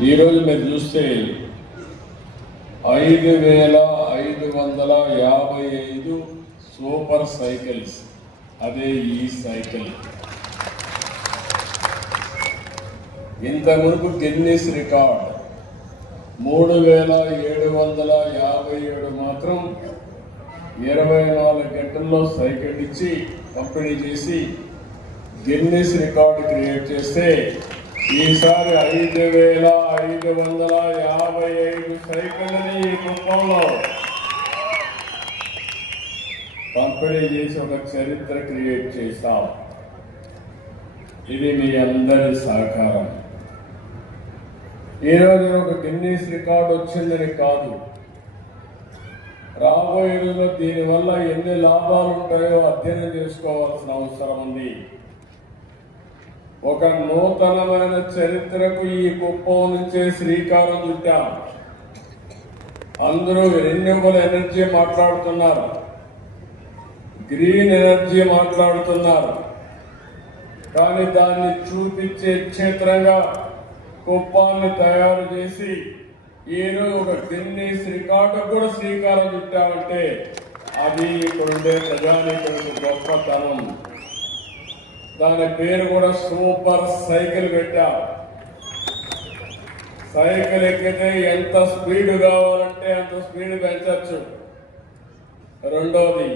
ఈరోజు మీరు చూస్తే 5,555 సూపర్ సైకిల్స్, అదే ఈ సైకిల్. ఇంత మునుపు గిన్నిస్ రికార్డ్ 3,757 మాత్రం 24 గంటల్లో సైకిల్ ఇచ్చి పంపిణీ చేసి గిన్నిస్ రికార్డు క్రియేట్ చేస్తే ఈసారి 5,555 సైకిళ్ళని ఈ కుప్పంలో పంపిణీ చేసి ఒక చరిత్ర క్రియేట్ చేశాం. ఇది మీ అందరి సహకారం. ఈరోజు ఒక గిన్నీస్ రికార్డు వచ్చిందని కాదు, రాబోయే రోజుల్లో దీనివల్ల ఎన్ని లాభాలు ఉంటాయో అధ్యయనం చేసుకోవాల్సిన అవసరం ఉంది. ఒక నూతనమైన చరిత్రకు ఈ కుప్పం నుంచే శ్రీకారం చుట్టాం. అందరూ రెన్యూబుల్ ఎనర్జీ మాట్లాడుతున్నారు, గ్రీన్ ఎనర్జీ మాట్లాడుతున్నారు, కానీ దాన్ని చూపించే క్షేత్రంగా కుప్పాన్ని తయారు చేసి ఈరోజు ఒక గిన్నీస్ రికార్డు కూడా శ్రీకారం చుట్టామంటే అది ఇక్కడుండే ప్రజానీకులకు గొప్పతనం. దాని పేరు కూడా సూపర్ సైకిల్ పెట్టాం. సైకిల్ ఎక్కితే ఎంత స్పీడ్ కావాలంటే అంత స్పీడ్ పెంచచ్చు. రెండోది,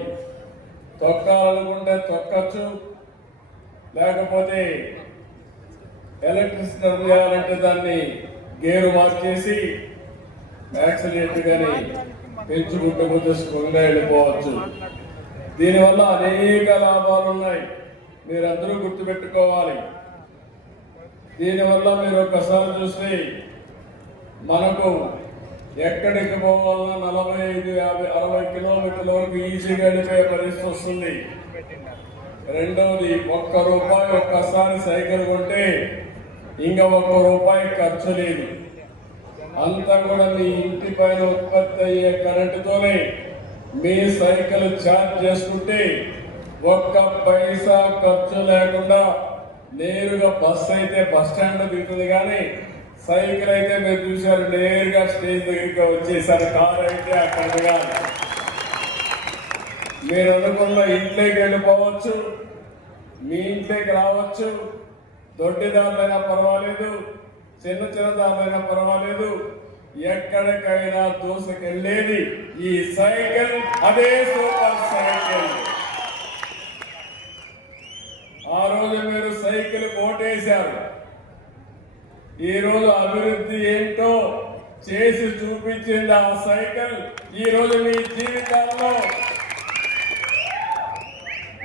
తొక్కాలనుకుంటే తొక్కచ్చు, లేకపోతే ఎలక్ట్రిసిటీ చేయాలంటే దాన్ని గేరు మార్చేసి యాక్సిడెంట్ కానీ పెంచుకుంటూ ముందుగా వెళ్ళిపోవచ్చు. దీనివల్ల అనేక లాభాలు ఉన్నాయి, మీరందరూ గుర్తుపెట్టుకోవాలి. దీనివల్ల మీరు ఒక్కసారి చూస్తే మనకు ఎక్కడికి పోవాలన్నా 45, 50, 60 కిలోమీటర్ల వరకు ఈజీగా వెళ్ళిపోయే పరిస్థితి వస్తుంది. రెండవది, ₹1 ఒక్కసారి సైకిల్ కొంటే ఇంకా ₹1 ఖర్చు లేదు. అంతా కూడా మీ ఇంటి పైన ఉత్పత్తి అయ్యే కరెంటుతోనే మీ సైకిల్ ఛార్జ్ చేసుకుంటే ₹1 ఖర్చు లేకుండా నేరుగా బస్సు అయితే బస్ స్టాండ్ లో దిగుతుంది, కానీ సైకిల్ అయితే మీరు చూశారు నేరుగా స్టేజ్ దగ్గరికి వచ్చేసారు. కారు అయితే అక్కడగా మీరు అనుకున్న ఇంట్లోకి వెళ్ళిపోవచ్చు, మీ ఇంట్లోకి రావచ్చు. దొడ్డిదారులైనా పర్వాలేదు, చిన్న చిన్న దారులైనా పర్వాలేదు, ఎక్కడికైనా దూసుకెళ్ళేది ఈ సైకిల్, అదే సూపర్ సైకిల్. ఆ రోజు మీరు సైకిల్ ఓటేశారు. ఈ రోజు అభివృద్ధి ఏంటో చేసి చూపించింది ఆ సైకిల్. ఈ రోజు మీ జీవితాల్లో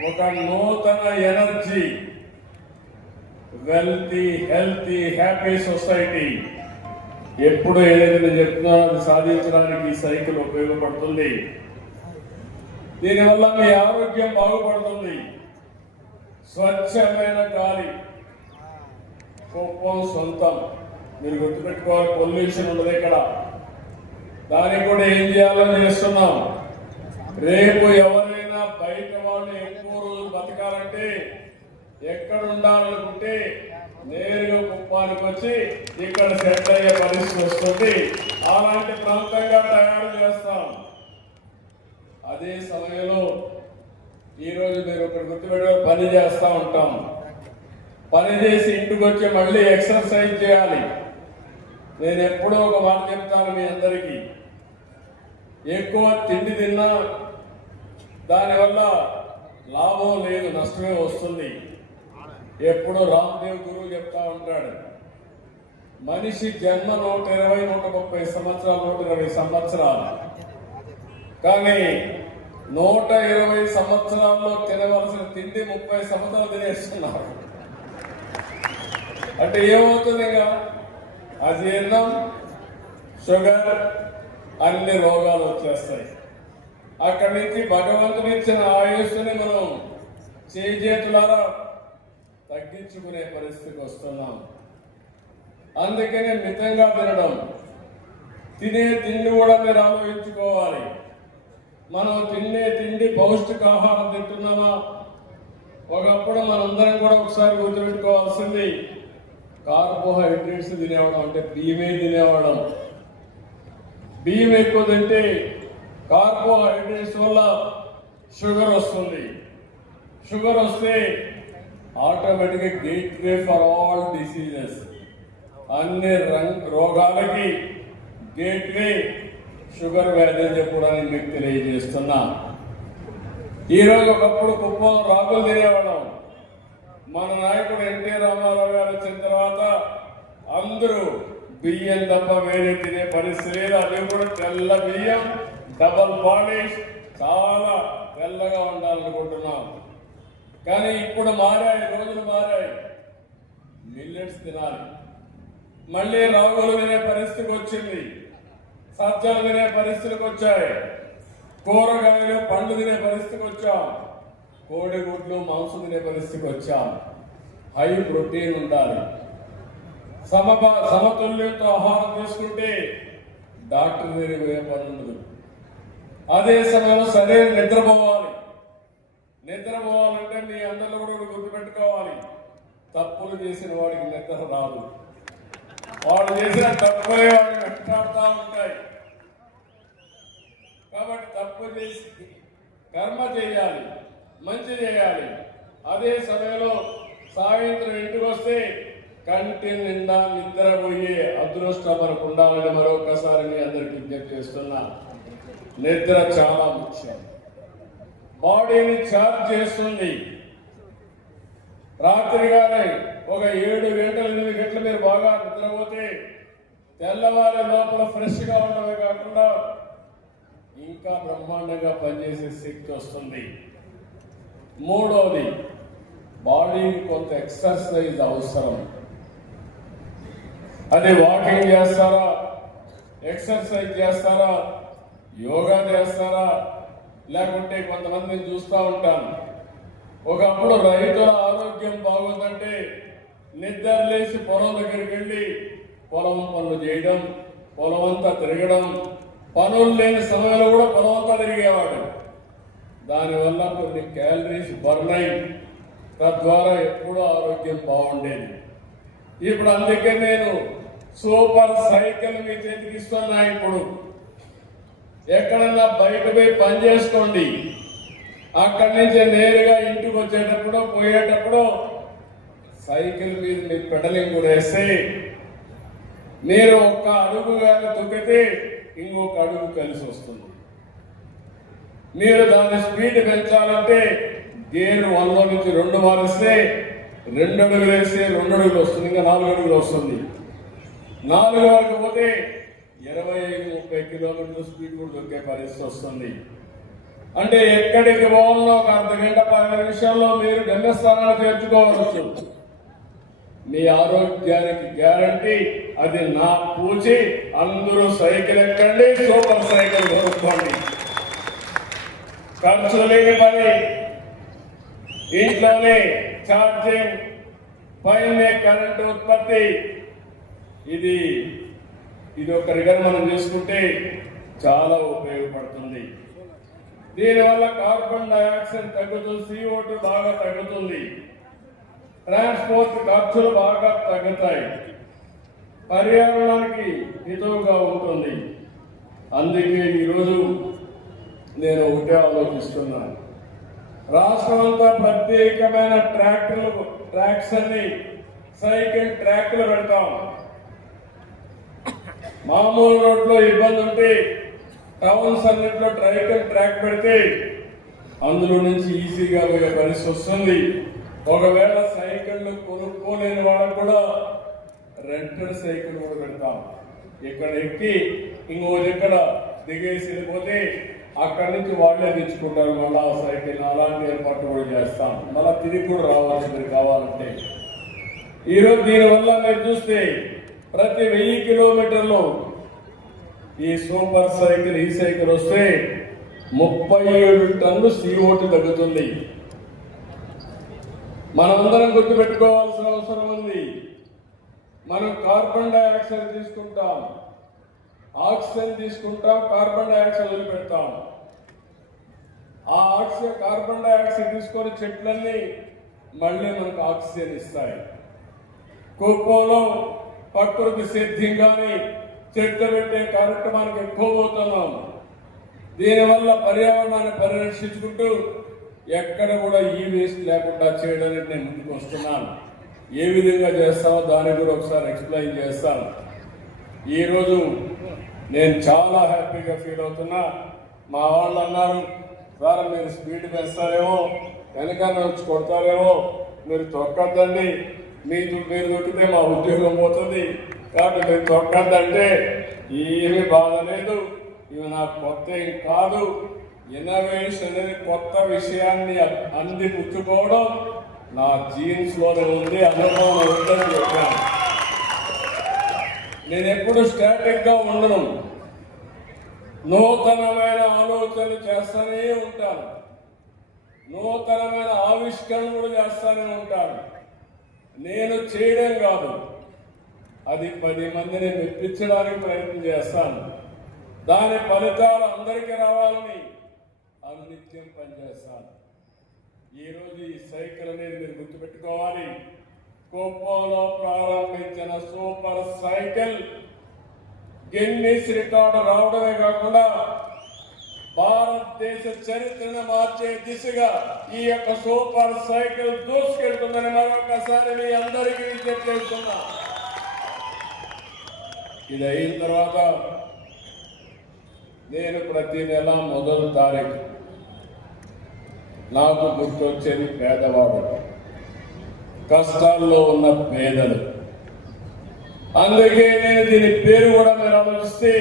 ఒక నూతన energy, wealthy, healthy, happy society ఎప్పుడు ఏదైనా చెప్తున్నా అది సాధించడానికి ఈ సైకిల్ ఉపయోగపడుతుంది. దీనివల్ల మీ ఆరోగ్యం బాగుపడుతుంది. స్వచ్ఛమైన గాలి కుప్పం సొంతం. మీరు గుర్తుపెట్టుకోవాలి, పొల్యూషన్ ఉండదు ఇక్కడ. దానికి కూడా ఏం చేయాలో చేస్తున్నాం. రేపు ఎవరైనా బయట వాళ్ళు ఎక్కువ రోజులు బతకాలంటే ఎక్కడ ఉండాలనుకుంటే నేరుగా కుప్పానికి వచ్చి ఇక్కడ సెట్ అయ్యే పరిస్థితి వస్తుంది. అలాంటి ప్రాంతంగా తయారు చేస్తాం. అదే సమయంలో ఈరోజు మీరు ఒకటి గుర్తుపెట్టుకో, పని చేస్తూ ఉంటాం. పని చేసి ఇంటికి వచ్చి మళ్ళీ ఎక్సర్సైజ్ చేయాలి. నేను ఎప్పుడో ఒక మాట చెప్తాను మీ అందరికీ, ఎక్కువ తిండి తిన్నా దానివల్ల లాభం లేదు, నష్టమే వస్తుంది. ఎప్పుడో రామ్దేవ్ గురువు చెప్తా ఉంటాడు, మనిషి జన్మ 120, 130 సంవత్సరాలు, 120 సంవత్సరాలు. కానీ 120 సంవత్సరాల్లో తినవలసిన తిండి 30 సంవత్సరాలు తినేస్తున్నారు. అంటే ఏమవుతుంది? ఇంకా అజీర్ణం, షుగర్, అన్ని రోగాలు వచ్చేస్తాయి. అక్కడి నుంచి భగవంతుని ఇచ్చిన ఆయుష్ని మనం చేతులారా తగ్గించుకునే పరిస్థితికి వస్తున్నాం. అందుకనే మితంగా తినడం, తినే తిండి కూడా మీరు ఆలోచించుకోవాలి. మనం తినే తిండి పౌష్టికాహారం తింటున్నామా? ఒకప్పుడు మనందరం కూడా ఒకసారి గుర్తుపెట్టుకోవాల్సింది, కార్బోహైడ్రేట్స్ తినేవాళ్ళం, అంటే బియ్యమే తినేవాళ్ళం. బియ్యం ఎక్కువ తింటే కార్బోహైడ్రేట్స్ వల్ల షుగర్ వస్తుంది. షుగర్ వస్తే ఆటోమేటిక్గా గేట్వే ఫర్ ఆల్ డిసీజెస్, అన్ని రోగాలకి గేట్వే షుగర్ వ్యాధి అని చెప్పడానికి మీకు తెలియజేస్తున్నా. ఈరోజు ఒకప్పుడు కుప్పం రాగులు తినేవాళ్ళం. మన నాయకుడు ఎన్టీ రామారావు గారు వచ్చిన తర్వాత అందరూ బియ్యం తప్ప వేరే తినే పరిస్థితి లేదు. అది కూడా తెల్ల బియ్యం, డబల్ పాలిష్, చాలా తెల్లగా ఉండాలనుకుంటున్నాం. కానీ ఇప్పుడు మారాయి, రోజులు మారాయి. మిల్లెట్స్ తినాలి, మళ్ళీ రాగులు తినే పరిస్థితికి వచ్చింది, సజ్జలు తినే పరిస్థితికి వచ్చాయి, కూరగాయలు పండ్లు తినే పరిస్థితికి వచ్చాం, కోడిగుడ్లు మాంసం తినే పరిస్థితికి వచ్చాం. హై ప్రోటీన్ ఉండాలి, సమతుల్యంతో ఆహారం తీసుకుంటే డాక్టర్ దగ్గర పోయే పని ఉండదు. అదే సమయంలో సరైన నిద్రపోవాలి. నిద్రపోవాలంటే మీ అందరిలో కూడా గుర్తుపెట్టుకోవాలి, తప్పులు చేసిన వాడికి నిద్ర రాదు. వాడు చేసిన తప్పులే వాడిని వెంటాడుతూ ఉంటాయి. కాబట్టి తప్పు చేసి కర్మ చేయాలి, మంచి చేయాలి. అదే సమయంలో సాయంత్రం ఇంటికి వస్తే కంటి నిండా నిద్రపోయే అదృష్టం మనకు ఉండాలని మరొకసారి మీ అందరికి విజ్ఞప్తి చేస్తున్నా. నిద్ర చాలా ముఖ్యం, బాడీని ఛార్జ్ చేస్తుంది. రాత్రిగానే ఒక 7 గంటలు 8 గంటలు మీరు బాగా నిద్రపోతే తెల్లవారి లోపల ఫ్రెష్గా ఉండడమే కాకుండా ఇంకా బ్రహ్మాండంగా పనిచేసే శక్తి వస్తుంది. మూడవది, బాడీకి కొంత ఎక్సర్సైజ్ అవసరం. అది వాకింగ్ చేస్తారా, ఎక్సర్సైజ్ చేస్తారా, యోగా చేస్తారా, లేకుంటే కొంతమందిని చూస్తూ ఉంటాను. ఒకప్పుడు రైతుల ఆరోగ్యం బాగుందంటే నిద్ర లేచి పొలం దగ్గరికి వెళ్ళి పొలం పనులు చేయడం, పొలం అంతా తిరగడం, పనులు లేని సమయంలో కూడా పొలం అంతా తిరిగేవాడు. దానివల్ల కొన్ని క్యాలరీస్ బర్న్ అయి తద్వారా ఎప్పుడూ ఆరోగ్యం బాగుండేది. ఇప్పుడు అందుకే నేను సూపర్ సైకిల్ మీ చేతికి ఇస్తున్నా. ఇప్పుడు ఎక్కడన్నా బయట పోయి పని చేసుకోండి, అక్కడి నుంచి నేరుగా ఇంటికి వచ్చేటప్పుడు పోయేటప్పుడు సైకిల్ మీద మీరు పెడలింగ్ కూడా వేస్తే మీరు ఒక్క అడుగుగా తొక్కితే ఇంకొక అడుగు కలిసి వస్తుంది. మీరు దాని స్పీడ్ పెంచాలంటే గేర్ 1లో నుంచి 2 మారిస్తే 2 అడుగులు వేస్తే 2 అడుగులు వస్తుంది, ఇంకా 4 అడుగులు వస్తుంది. 4 వరకు పోతే 25-30 కిలోమీటర్ల స్పీడ్ కూడా దొరికే పరిస్థితి వస్తుంది. అంటే ఎక్కడికి పోవాలో ఒక అర్ధ గంట 10 నిమిషాల్లో మీరు గమ్యస్థానాన్ని చేర్చుకోవచ్చు. మీ ఆరోగ్యానికి గ్యారంటీ. అది నా పూచి. అందరూ సైకిల్ ఎక్కండి, సూపర్ సైకిల్ కొనుక్కోండి. ఖర్చు లేని పని, ఇంట్లోనే ఛార్జింగ్, పైన కరెంటు ఉత్పత్తి. ఇది ఒకరిగా మనం చేసుకుంటే చాలా ఉపయోగపడుతుంది. దీనివల్ల కార్బన్ డైఆక్సైడ్ తగ్గుతుంది, CO2 బాగా తగ్గుతుంది, ట్రాన్స్పోర్ట్ ఖర్చులు బాగా తగ్గుతాయి, పర్యావరణానికి హితవుగా ఉంటుంది. అందుకే ఈరోజు నేను ఒకటే ఆలోచిస్తున్నాను, రాష్ట్రం అంతా ప్రత్యేకమైన ట్రాక్స్ అన్ని సైకిల్ ట్రాక్లు పెడతాం. మామూలు రోడ్లో ఇబ్బంది ఉంటే టౌన్స్ అన్నింటిలో ట్రాక్ పెడితే అందులో నుంచి ఈజీగా పోయే పరిస్థితి వస్తుంది. ఒకవేళ సైకిళ్ళు కొనుక్కోలేని వాళ్ళకు కూడా రెంటెడ్ సైకిల్ కూడా పెడతాం. ఇక్కడ ఎక్కి ఇంకో దగ్గర దిగేసి వెళ్ళిపోతే అక్కడి నుంచి వాళ్ళే తెచ్చుకుంటారు మళ్ళీ ఆ సైకిల్. అలాంటి ఏర్పాట్లు కూడా చేస్తాం. మళ్ళీ తిరిగి కూడా రావచ్చు మీరు కావాలంటే. ఈరోజు దీనివల్ల మీరు చూస్తే ప్రతి 1000 కిలోమీటర్లు ఈ సూపర్ సైకిల్, ఈ సైకిల్ వస్తే 37 టన్నులు CO2 తగ్గుతుంది. మనమందరం గుర్తుపెట్టుకోవాల్సిన అవసరం ఉంది. మనం కార్బన్ డైఆక్సైడ్ తీసుకుంటాం, ఆక్సిజన్ తీసుకుంటాం, కార్బన్ డైఆక్సైడ్ వదిలిపెడతాం. ఆ కార్బన్ డైఆక్సైడ్ తీసుకొని చెట్లన్నీ మళ్ళీ మనకు ఆక్సిజన్ ఇస్తాయి. కుప్పంలో ప్రకృతి సిద్ధంగాని చెట్లు పెట్టే కార్యక్రమానికి ఎక్కువ పోతున్నాం. దీనివల్ల పర్యావరణాన్ని పరిరక్షించుకుంటూ ఎక్కడ కూడా ఈ వేస్ట్ లేకుండా చేయడానికి నేను ముందుకు వస్తున్నాను. ఏ విధంగా చేస్తామో దాన్ని కూడా ఒకసారి ఎక్స్ప్లెయిన్ చేస్తాను. ఈరోజు నేను చాలా హ్యాపీగా ఫీల్ అవుతున్నా. మా వాళ్ళు అన్నారు, సార్ మీరు స్పీడ్ పెంచుతారేమో, వెనకాల వచ్చి కొడతారేమో, మీరు తొక్కద్దండి, మీరు దొరికితే మా ఉద్యోగం పోతుంది కాబట్టి మీరు తొక్కద్దంటే ఏమీ బాధ లేదు. ఇవి నాకు కొత్త ఏం కాదు. ఇన్నోవేషన్ అనేది కొత్త విషయాన్ని అందిపుచ్చుకోవడం నా జీన్స్ లోనే ఉంది, అనుభవం ఉందని చెప్పాను. నేను ఎప్పుడు స్టాటిక్ గా ఉండను, నూతనమైన ఆలోచనలు చేస్తూనే ఉంటాను, నూతనమైన ఆవిష్కరణ కూడా చేస్తూనే ఉంటాను. నేను చేయడం కాదు, అది 10 మందిని మెప్పించడానికి ప్రయత్నం చేస్తాను. దాని ఫలితాలు అందరికీ రావాలని అనునిత్యం పనిచేస్తాను. ఈరోజు ఈ సైకిల్ అనేది మీరు గుర్తుపెట్టుకోవాలి. కుప్పంలో ప్రారంభించిన సూపర్ సైకిల్ గిన్నిస్ రికార్డు రావడమే కాకుండా భారతదేశ చరిత్రను మార్చే దిశగా ఈ యొక్క సూపర్ సైకిల్ దూసుకెళ్తుందని మరొకసారి మీ అందరికీ విజ్ఞప్తి చేస్తున్నా. ఇది అయిన తర్వాత నేను ప్రతి నెల మొదటి తారీఖు నాకు గుర్తొచ్చేది పేదవాడు, కష్టాల్లో ఉన్న పేదలు. అందుకే నేను దీని పేరు కూడా మీరు ఆలోచిస్తే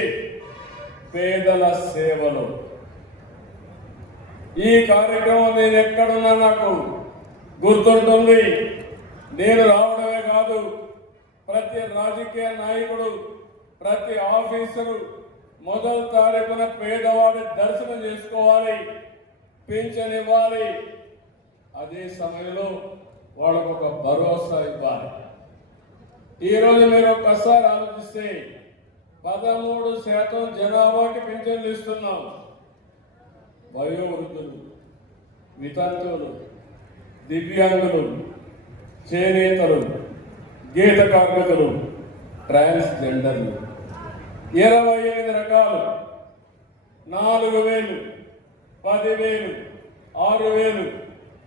పేదల సేవలు. ఈ కార్యక్రమం నేను ఎక్కడున్నా నాకు గుర్తుంటుంది. నేను రావడమే కాదు, ప్రతి రాజకీయ నాయకుడు, ప్రతి ఆఫీసరు మొదటి తారీఖున పేదవాడి దర్శనం చేసుకోవాలి, పింఛన్ ఇవ్వాలి. అదే సమయంలో వాళ్ళకు ఒక భరోసా ఇవ్వాలి. ఈరోజు మీరు ఒక్కసారి ఆలోచిస్తే 13% జనాభాకి పింఛన్లు ఇస్తున్నాం. వయోవృద్ధులు, వితంతువులు, దివ్యాంగులు, చేనేతలు, గీత కార్మికులు, ట్రాన్స్జెండర్లు 28 రకాలు, 4,000, 10,000, 6,000,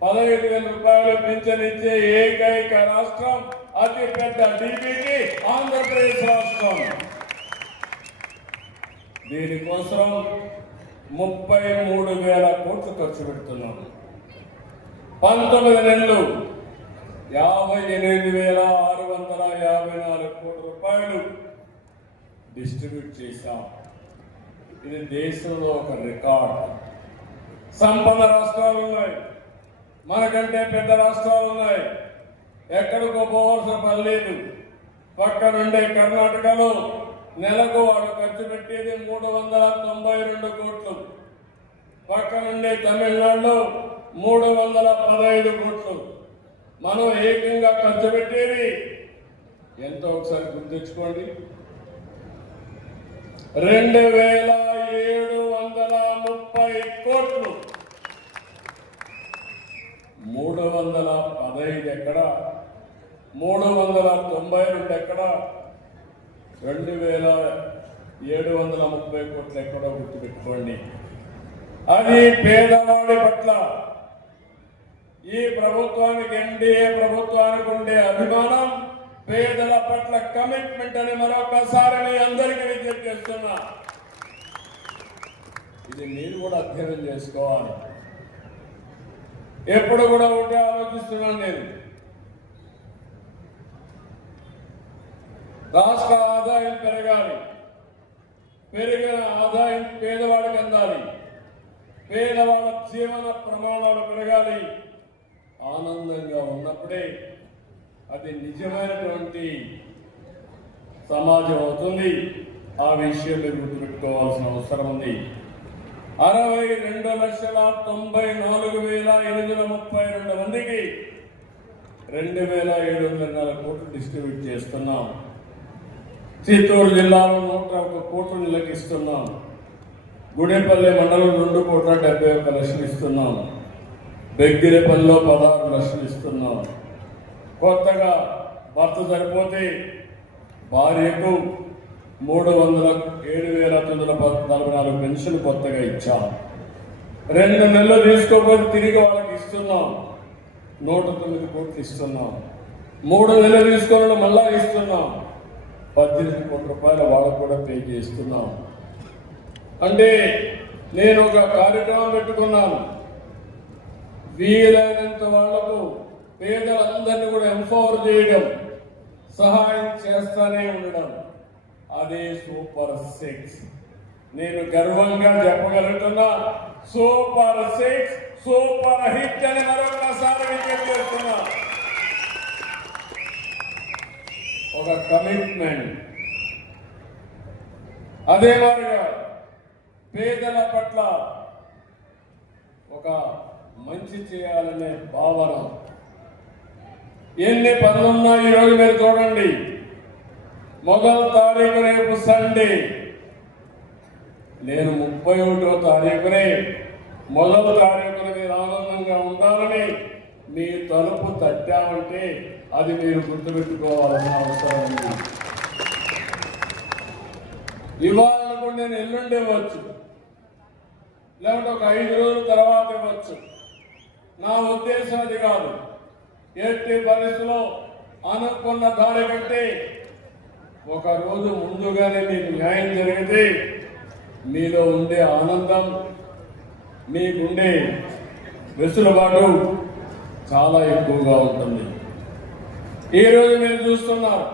15,000 రూపాయలు పింఛన్ ఇచ్చే ఏకైక రాష్ట్రం, అతి పెద్ద డీబీటీ ఆంధ్రప్రదేశ్ రాష్ట్రం. దీనికోసం 33,000 కోట్లు ఖర్చు పెడుతున్నాం. 19 నెలలు 58,654 కోట్ల రూపాయలు డిస్ట్రిబ్యూట్ చేశాం. ఇది దేశంలో ఒక రికార్డ్. సంపన్న రాష్ట్రాలు ఉన్నాయి, మనకంటే పెద్ద రాష్ట్రాలు ఉన్నాయి, ఎక్కడికో పోవాల్సిన పని లేదు. పక్కనుండే కర్ణాటకలో నెలకు వాడు ఖర్చు పెట్టేది 392 కోట్లు, పక్కనుండే తమిళనాడులో 315 కోట్లు. మనం ఏకంగా ఖర్చు పెట్టేది ఎంతో ఒకసారి గుర్తించుకోండి, 2,730 కోట్లు. 315 ఎక్కడ, 392 ఎక్కడ, 2,730 కోట్లు ఎక్కడో గుర్తుపెట్టుకోండి. అది పేదవాడి పట్ల ఈ ప్రభుత్వానికి, ఎన్డీఏ ప్రభుత్వానికి ఉండే అభిమానం, పేదల పట్ల కమిట్మెంట్ అని మరొకసారి మీ అందరికీ విజ్ఞప్తి చేస్తున్నా. ఇది మీరు కూడా అధ్యయనం చేసుకోవాలి. ఎప్పుడు కూడా ఒకటే ఆలోచిస్తున్నాను నేను, రాష్ట్ర ఆదాయం పెరగాలి, పెరిగిన ఆదాయం పేదవాడికి అందాలి, పేదవాళ్ళ జీవన ప్రమాణాలు పెరగాలి. ఆనందంగా ఉన్నప్పుడే అది నిజమైనటువంటి సమాజం అవుతుంది. ఆ విషయం మీరు గుర్తుపెట్టుకోవాల్సిన అవసరం ఉంది. 62,94,832 మందికి 2,704 కోట్లు డిస్ట్రిబ్యూట్ చేస్తున్నాం. చిత్తూరు జిల్లాలో 101 కోట్లు లెక్కిస్తున్నాం. గుడేపల్లి మండలం 2,71 లక్షలు ఇస్తున్నాం. బెగ్గిరేపల్లిలో 16 లక్షలు ఇస్తున్నాం. కొత్తగా భర్త సరిపోతే భార్యకు 7,944 పెన్షన్ కొత్తగా ఇచ్చాం. 2 నెలలు తీసుకోకపోతే తిరిగి వాళ్ళకి ఇస్తున్నాం, 109 కోట్లు ఇస్తున్నాం. 3 నెలలు తీసుకోవడం మళ్ళా ఇస్తున్నాం, 18 కోట్ల రూపాయలు వాళ్ళకు కూడా పే చేస్తున్నాం. అంటే నేను ఒక కార్యక్రమం పెట్టుకున్నాను, వీలైనంత వాళ్లకు పేదలందరినీ కూడా ఎంపవర్ చేయడం, సహాయం చేస్తానే ఉండడం, అదే సూపర్ 6. నేను గర్వంగా చెప్పగలుగుతున్నా, సూపర్ 6 సూపర్ హిట్ అని మరొకసారి విజ్ఞప్తి చేస్తున్నా. ఒక కమిట్మెంట్. అదే మాదిరిగా పేదల పట్ల ఒక మంచి చేయాలనే భావన. ఎన్ని పనులున్నా ఈరోజు మీరు చూడండి, 1వ తారీఖు రేపు సండే, నేను 31వ తారీఖునే 1వ తారీఖున మీరు ఆనందంగా ఉండాలని మీ తలుపు తట్టామంటే అది మీరు గుర్తుపెట్టుకోవాల్సిన అవసరం ఉంది. ఇవాళ కూడా నేను ఎల్లుండి ఇవ్వచ్చు, లేకపోతే ఒక 5 రోజుల తర్వాత ఇవ్వచ్చు. నా ఉద్దేశం అది కాదు. ఎట్టి పరిస్థితిలో అనుకున్న దాని కంటే ఒక రోజు ముందుగానే మీకు న్యాయం జరిగితే మీలో ఉండే ఆనందం, మీకుండే వెసులుబాటు చాలా ఎక్కువగా ఉంటుంది. ఈరోజు మీరు చూస్తున్నారు,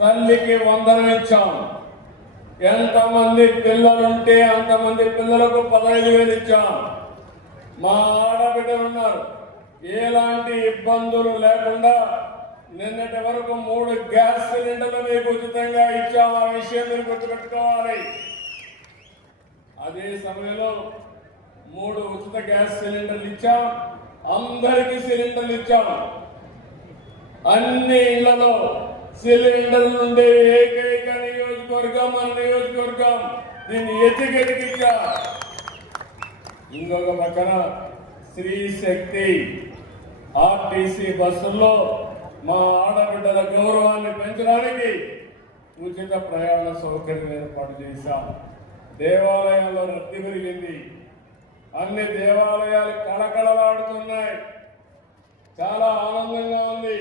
తల్లికి వందనం ఇచ్చాం. ఎంతమంది పిల్లలుంటే అంతమంది పిల్లలకు 15,000 ఇచ్చాం. మా ఆడబిడ్డలు ఉన్నారు, ఎలాంటి ఇబ్బందులు లేకుండా నిన్నటి వరకు 3 గ్యాస్ సిలిండర్లు మీకు ఉచితంగా ఇచ్చాం. ఆ విషయం మీరు గుర్తుపెట్టుకోవాలి. అదే సమయంలో 3 ఉచిత గ్యాస్ సిలిండర్లు ఇచ్చాం, అందరికీ సిలిండర్లు ఇచ్చాం. అన్ని ఇళ్లలో సిలిండర్లు ఉండే ఏకైక నియోజకవర్గం మన నియోజకవర్గం. దీన్ని ఎత్తికెదికిచ్చా. ఇంకొక పక్కన స్త్రీ శక్తి ఆర్టీసీ బస్సుల్లో మా ఆడబిడ్డల గౌరవాన్ని పెంచడానికి ఉచిత ప్రయాణ సౌకర్యం ఏర్పాటు చేశాం. దేవాలయాల్లో రద్దీ పెరిగింది, అన్ని దేవాలయాలు కళకళలాడుతున్నాయి. చాలా ఆనందంగా ఉంది.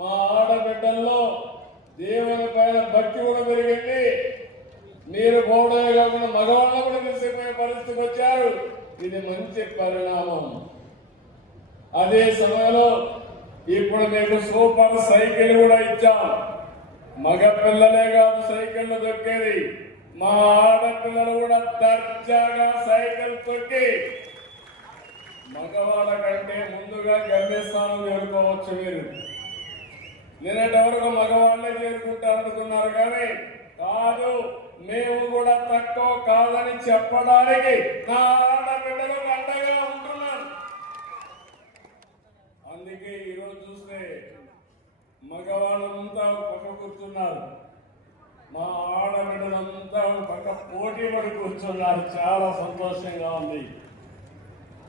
మా ఆడబిడ్డల్లో దేవుని పైన భక్తి కూడా పెరిగింది. మీరు పోవడమే కాకుండా మగవాళ్ళు కూడా తెలిసిపోయే పరిస్థితికి వచ్చారు. ఇది మంచి పరిణామం. అదే సమయంలో ఇప్పుడు మీకు సూపర్ సైకిల్ కూడా ఇచ్చాం. మగ పిల్లలే కాదు సైకిళ్ళు దొక్కేది, మా ఆడపిల్లలు కూడా దర్జాగా సైకిల్ తొక్కి మగవాళ్ళ కంటే ముందుగా గమ్యస్థానం చేరుకోవచ్చు. మీరు నిన్నటి వరకు మగవాళ్ళే చేరుకుంటారనుకున్నారు, కానీ కాదు, మేము కూడా తక్కువ కాదని చెప్పడానికి నా ఆడబిడ్డలకు అండగా ఉంటున్నాను. అందుకే ఈరోజు చూస్తే మగవాళ్ళంతా పక్క కూర్చున్నారు, మా ఆడబిడ్డలంతా పక్క పోటీ పడి కూర్చున్నారు. చాలా సంతోషంగా ఉంది.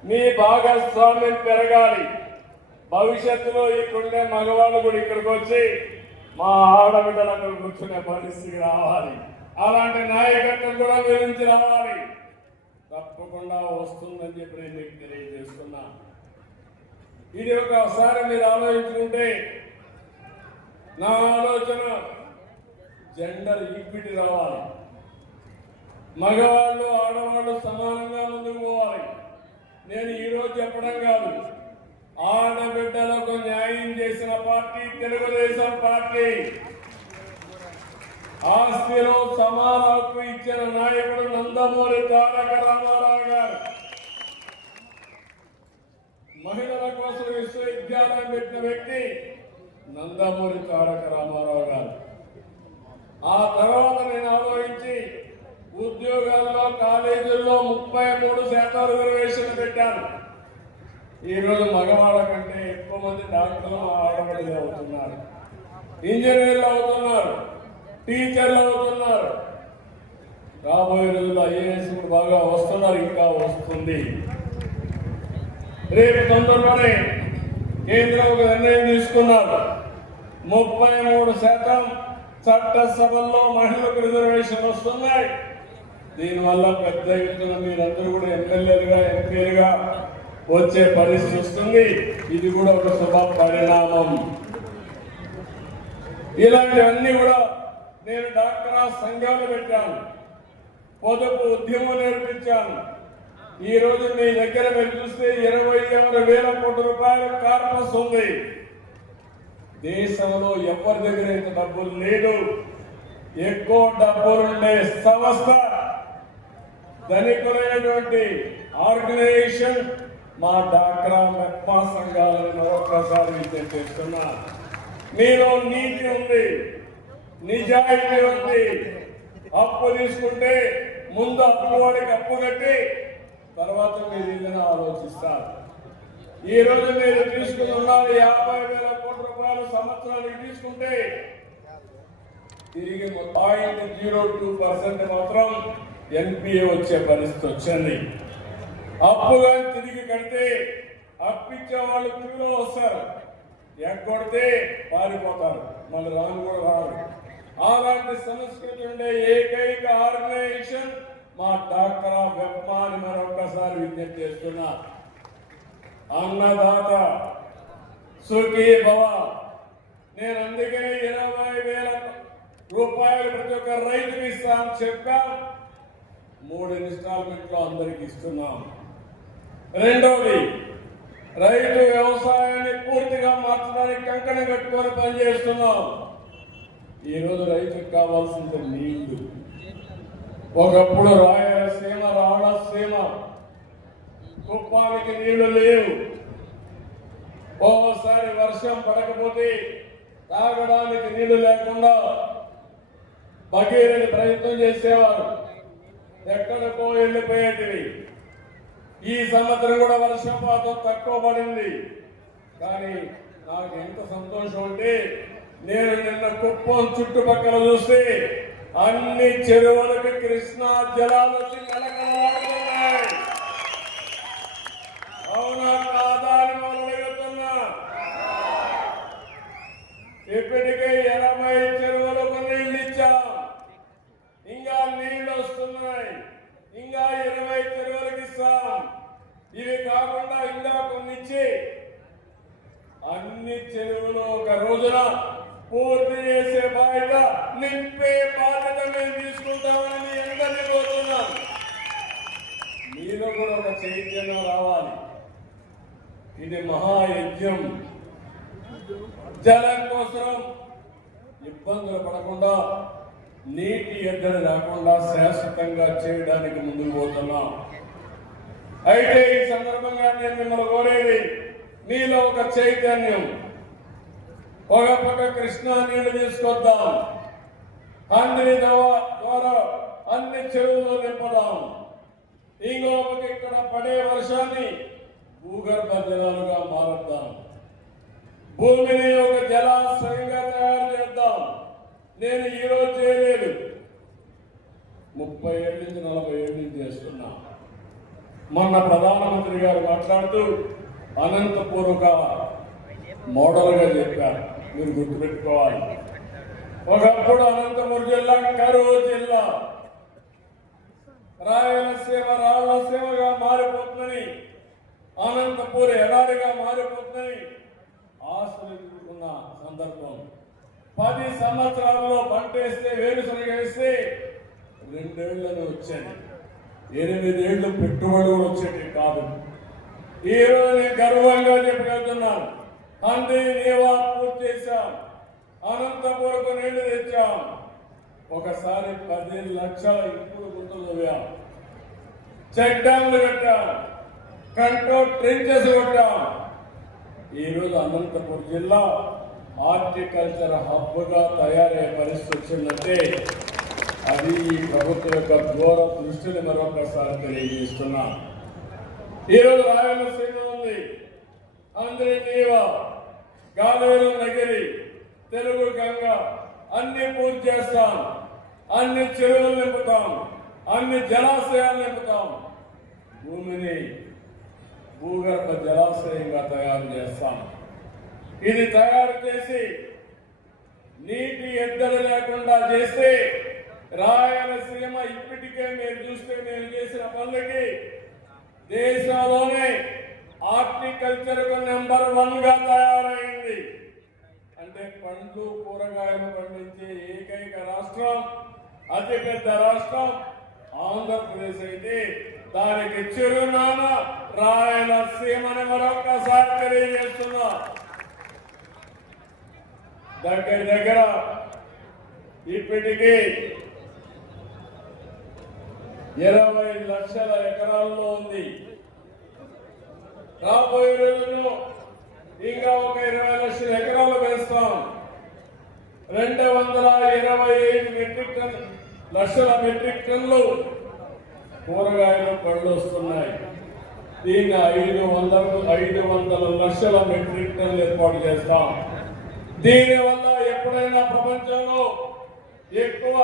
మీ భాగస్వామ్యం పెరగాలి. భవిష్యత్తులో ఇక్కడుండే మగవాళ్ళు కూడా ఇక్కడికి వచ్చి మా ఆడబిడ్డలు అక్కడ కూర్చునే పరిస్థితి రావాలి. అలాంటి నాయకత్వం కూడా మీ నుంచి రావాలి. తప్పకుండా వస్తుందని చెప్పి నేను మీకు తెలియజేస్తున్నా. ఇది ఒకసారి మీరు ఆలోచించుకుంటే, నా ఆలోచన జెండర్ ఈక్విటీ రావాలి. మగవాళ్ళు ఆడవాళ్ళు సమానంగా ముందుకు పోవాలి. నేను ఈరోజు చెప్పడం కాదు, ఆడబిడ్డలకు న్యాయం చేసిన పార్టీ తెలుగుదేశం పార్టీ. ఆస్తిలో సమాన హక్కు ఇచ్చిన నాయకుడు నందమూరి తారక రామారావు గారు. మహిళల కోసం విశ్వవిద్యాలయం పెట్టిన వ్యక్తి నందమూరి తారక రామారావు గారు. ఆ తర్వాత నేను ఆలోచించి ఉద్యోగాల్లో కాలేజీల్లో 33% రిజర్వేషన్ పెట్టాను. ఈరోజు మగవాళ్ళ కంటే ఎక్కువ మంది డాక్టర్లు ఆడబిడ్డలు అవుతున్నారు, ఇంజనీర్లు అవుతున్నారు, టీచర్లు అవుతున్నారు. రాబోయే రోజుల్లో ఐఏఎస్ బాగా వస్తున్నారు, ఇంకా వస్తుంది. రేపు తొందరలోనే కేంద్రం ఒక నిర్ణయం తీసుకున్నారు. 33% చట్టసభల్లో మహిళలకు రిజర్వేషన్ వస్తున్నాయి. దీనివల్ల పెద్ద ఎత్తున మీరందరూ కూడా ఎమ్మెల్యేలుగా ఎంపీలుగా వచ్చే పరిస్థితి వస్తుంది. ఇది కూడా ఒక శుభ పరిణామం. ఇలాంటివన్నీ కూడా నేను డాక్టరా సంఘాలు పెట్టాను, పొదుపు ఉద్యమం నేర్పించాను. ఈ రోజు మీ దగ్గర మీరు చూస్తే 26,000 కోట్ల రూపాయల కార్పస్ ఉంది. దేశంలో ఎవరి దగ్గర ఇంత డబ్బులు లేదు. ఎక్కువ డబ్బులుండే సంస్థ, ధనికులైనటువంటి ఆర్గనైజేషన్ మా డాక్రా మెప్మా సంఘాలను ఒక్కసారి విజయం చేస్తున్నా. మీలో నీతి ఉంది, నిజాయితీ ఉంది. అప్పు తీసుకుంటే ముందు అప్పు వాడికి అప్పు కట్టి తర్వాత మీరు ఏదైనా ఆలోచిస్తారు. ఈ రోజు మీరు తీసుకున్న 50,000 కోట్ల రూపాయలు సంవత్సరానికి తీసుకుంటే తిరిగి 0.02% మాత్రం ఎన్పిఏ వచ్చే పరిస్థితి వచ్చింది. అప్పుగా తిరిగి కడితే అప్పిచ్చే వాళ్ళు క్యూలో వస్తారు, ఎక్కొడితే పారిపోతారు, మళ్ళీ రాను కూడా రారు. అలాంటి సంస్కృతి ఉండే ఏకైక ఆర్గనైజేషన్ మా డాక్టరా మెప్మా అని మరొకసారి విజ్ఞప్తి చేస్తున్నా. అన్నదాత సుఖీ భవ. నేను అందుకే 20,000 రూపాయలు ప్రతి ఒక్క రైతుకి ఇస్తాను చెప్పా. 3 ఇన్స్టాల్మెంట్లో అందరికి ఇస్తున్నాం. రెండోది, రైతు వ్యవసాయాన్ని పూర్తిగా మార్చడానికి కంకణం కట్టుకొని పనిచేస్తున్నాం. ఈరోజు రైతుకు కావాల్సింది నీళ్లు. ఒకప్పుడు రాయలసీమ, రాయలసీమ కుప్పానికి నీళ్లు లేవు. ఓసారి వర్షం పడకపోతే తాగడానికి నీళ్లు లేకుండా భగీరథ ప్రయత్నం చేసేవారు, ఎక్కడికో వెళ్ళిపోయేటివి. ఈ సంవత్సరం కూడా వర్షపాతం తక్కువ పడింది. కానీ నాకు ఎంత సంతోషం అంటే, నేను నిన్న కుప్పం చుట్టుపక్కల చూస్తే అన్ని చెరువులకు కృష్ణా జలాలు వచ్చి కలకలలాడుతున్నాయి. అవునా కాదా అని మనం అడుగుతున్నా. ఇప్పటికే 80 చెరువులకు నీళ్లు ఇచ్చాం, ఇంకా నీళ్లు వస్తున్నాయి. ఇంకా 20 చెరువులకు ఇస్తాం. ఇవి కాకుండా ఇంకా కొన్నిచ్చి అన్ని చెరువులు ఒక రోజున పూర్తి చేసే బాధ్యత, నింపే బాధ్యత మేము తీసుకుంటామని అందరినీ కోరుతున్నాం. మీలో కూడా ఒక చైతన్యం రావాలి. ఇది మహాయజ్ఞం. జలం కోసం ఇబ్బందులు పడకుండా, నీటి ఎద్దడి రాకుండా శాశ్వతంగా చేయడానికి ముందుకు పోతున్నాం. అయితే ఈ సందర్భంగా నేను మిమ్మల్ని కోరేది, మీలో ఒక చైతన్యం. ఒక పక్క కృష్ణా నీళ్లు తీసుకొద్దాం, అన్ని ద్వారా అన్ని చెరువులు నింపదాం. ఇంకో పక్క ఇక్కడ పడే వర్షాన్ని భూగర్భ జలాలుగా మారుద్దాం. భూమిని ఒక జలాశయంగా తయారు చేద్దాం. నేను ఈరోజు చేయలేదు, 30 ఏళ్ళ నుంచి 40 ఏళ్ళ నుంచి చేస్తున్నా. మొన్న ప్రధానమంత్రి గారు మాట్లాడుతూ అనంతపూర్ ఒక మోడల్గా చెప్పారు. మీరు గుర్తుపెట్టుకోవాలి. ఒకప్పుడు అనంతపురం జిల్లా కరువు జిల్లా, రాయలసీమ రాళ్లసీమగా మారిపోతుందని, అనంతపూర్ ఎడారిగా మారిపోతుందని ఆశలు ఎదుర్కొన్న సందర్భం. 10 సంవత్సరాల్లో పంట వేస్తే, వేరుశనగ వేస్తే 2 ఏళ్లను వచ్చాయి. 8 ఏళ్లు పెట్టుబడి కూడా వచ్చేటి కాదు. ఈ రోజు నేను గర్వంగా చెప్పగలుగుతున్నాను, అంది నీవా పూర్తి చేశాం, అనంతపురకు నీళ్లు తెచ్చాం. ఒకసారి 10 లక్షల ఇంకుడు గుంతలు తవ్వాం, చెక్ డ్యాంలు కట్టాం, కంట్రోల్ ట్రెంచెస్ కొట్టాం. ఈరోజు అనంతపురం జిల్లా హార్టికల్చర్ హబ్గా తయారయ్యే పరిస్థితి వచ్చిందంటే అది ఈ ప్రభుత్వం యొక్క ఘోర దృష్టిని మరొకసారి తెలియజేస్తున్నా. ఈరోజు రాయలసీమ ఉంది, అందరి నీవ, గాలేరు నగిరి, తెలుగు గంగ అన్ని పూర్తి చేస్తాం. అన్ని చెరువులు నింపుతాం, అన్ని జలాశయాలు నింపుతాం. భూమిని భూగర్భ జలాశయంగా తయారు చేస్తాం. ఇది తయారు చేసి నీటి ఎద్దడి లేకుండా చేస్తే రాయలసీమ ఇప్పటికే మీరు చూస్తే నేను చేసిన పనులకి దేశంలోనే హార్టికల్చర్ నెంబర్ 1 గా తయారైంది. అంటే పండ్లు కూరగాయలు పండించే ఏకైక రాష్ట్రం, అతిపెద్ద రాష్ట్రం ఆంధ్రప్రదేశ్ అయితే దానికి చిరునామా రాయలసీమని మరొకసారి తెలియజేస్తున్నా. దగ్గర ఇప్పటికీ 20 లక్షల ఎకరాల్లో ఉంది. రాబోయే రోజుల్లో ఇంకా ఒక 20 లక్షల ఎకరాలు వేస్తాం. 225 లక్షల మెట్రిక్ టన్నులు కూరగాయలు పళ్ళు వస్తున్నాయి. దీన్ని 500 లక్షల మెట్రిక్ టన్నులు ఏర్పాటు చేస్తాం. దీనివల్ల ఎప్పుడైనా ప్రపంచంలో ఎక్కువ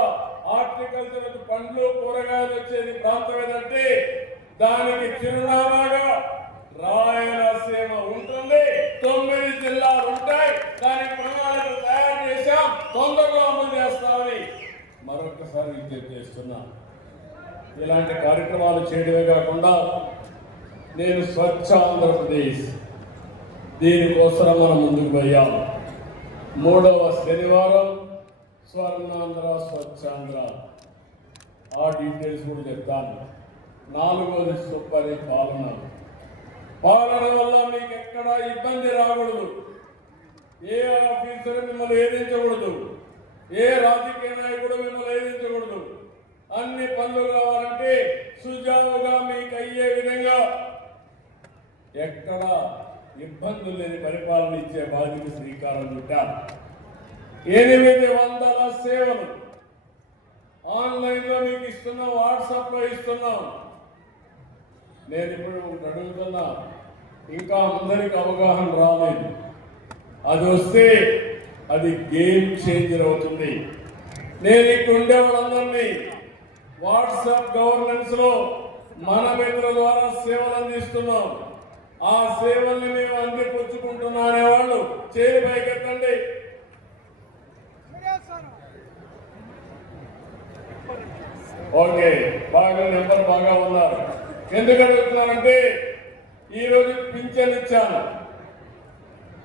హార్టికల్చర్ పండ్లు కూరగాయలు వచ్చేది ప్రాంతం ఏదంటే దానికి చిరునామాగా రాయలసీమ ఉంటుంది. 9 జిల్లాలు ఉంటాయి. దానికి ప్రణాళికలు తయారు చేశాం, తొందరగా అమలు చేస్తామని మరొకసారి విజ్ఞప్తి చేస్తున్నా. ఇలాంటి కార్యక్రమాలు చేయడమే కాకుండా నేను స్వచ్ఛ ఆంధ్రప్రదేశ్ దీనికోసం మనం ముందుకు పోయాం. 3వ శనివారం స్వర్ణాంధ్ర స్వచ్ఛాంధ్ర ఆ డీటెయిల్స్ కూడా చెప్తాను. 4వది సూపరి పాలన వల్ల మీకు ఎక్కడా ఇబ్బంది రాకూడదు. ఏ ఆఫీసర్ మిమ్మల్ని ఏదించకూడదు, ఏ రాజకీయ నాయకుడు మిమ్మల్ని ఏదించకూడదు. అన్ని పనులు కావాలంటే సుజావుగా మీకు అయ్యే విధంగా ఎక్కడ ఇబ్బందులు లేని పరిపాలన ఇచ్చే బాధ్యత శ్రీకారం చుట్టారు. 800 సేవలు ఆన్లైన్ లో మీకు ఇస్తున్నాం, వాట్సాప్ లో ఇస్తున్నాం. నేను ఇప్పుడు అడుగుతున్నా, ఇంకా అందరికి అవగాహన రాలేదు. అది వస్తే అది గేమ్ చేంజర్ అవుతుంది. నేను ఇక్కడ ఉండే వాళ్ళందరినీ వాట్సాప్ గవర్నెన్స్ లో మన మిత్రుల ద్వారా సేవలు అందిస్తున్నాం. ఆ సేవల్ని మేము అందిపుచ్చుకుంటున్నా అనేవాళ్ళు చేయి పైకెత్తండి. ఓకే, బాగా నెంబర్ బాగా ఉన్నారు. ఎందుకు అడుగుతున్నానంటే ఈరోజు పింఛన్ ఇచ్చాను.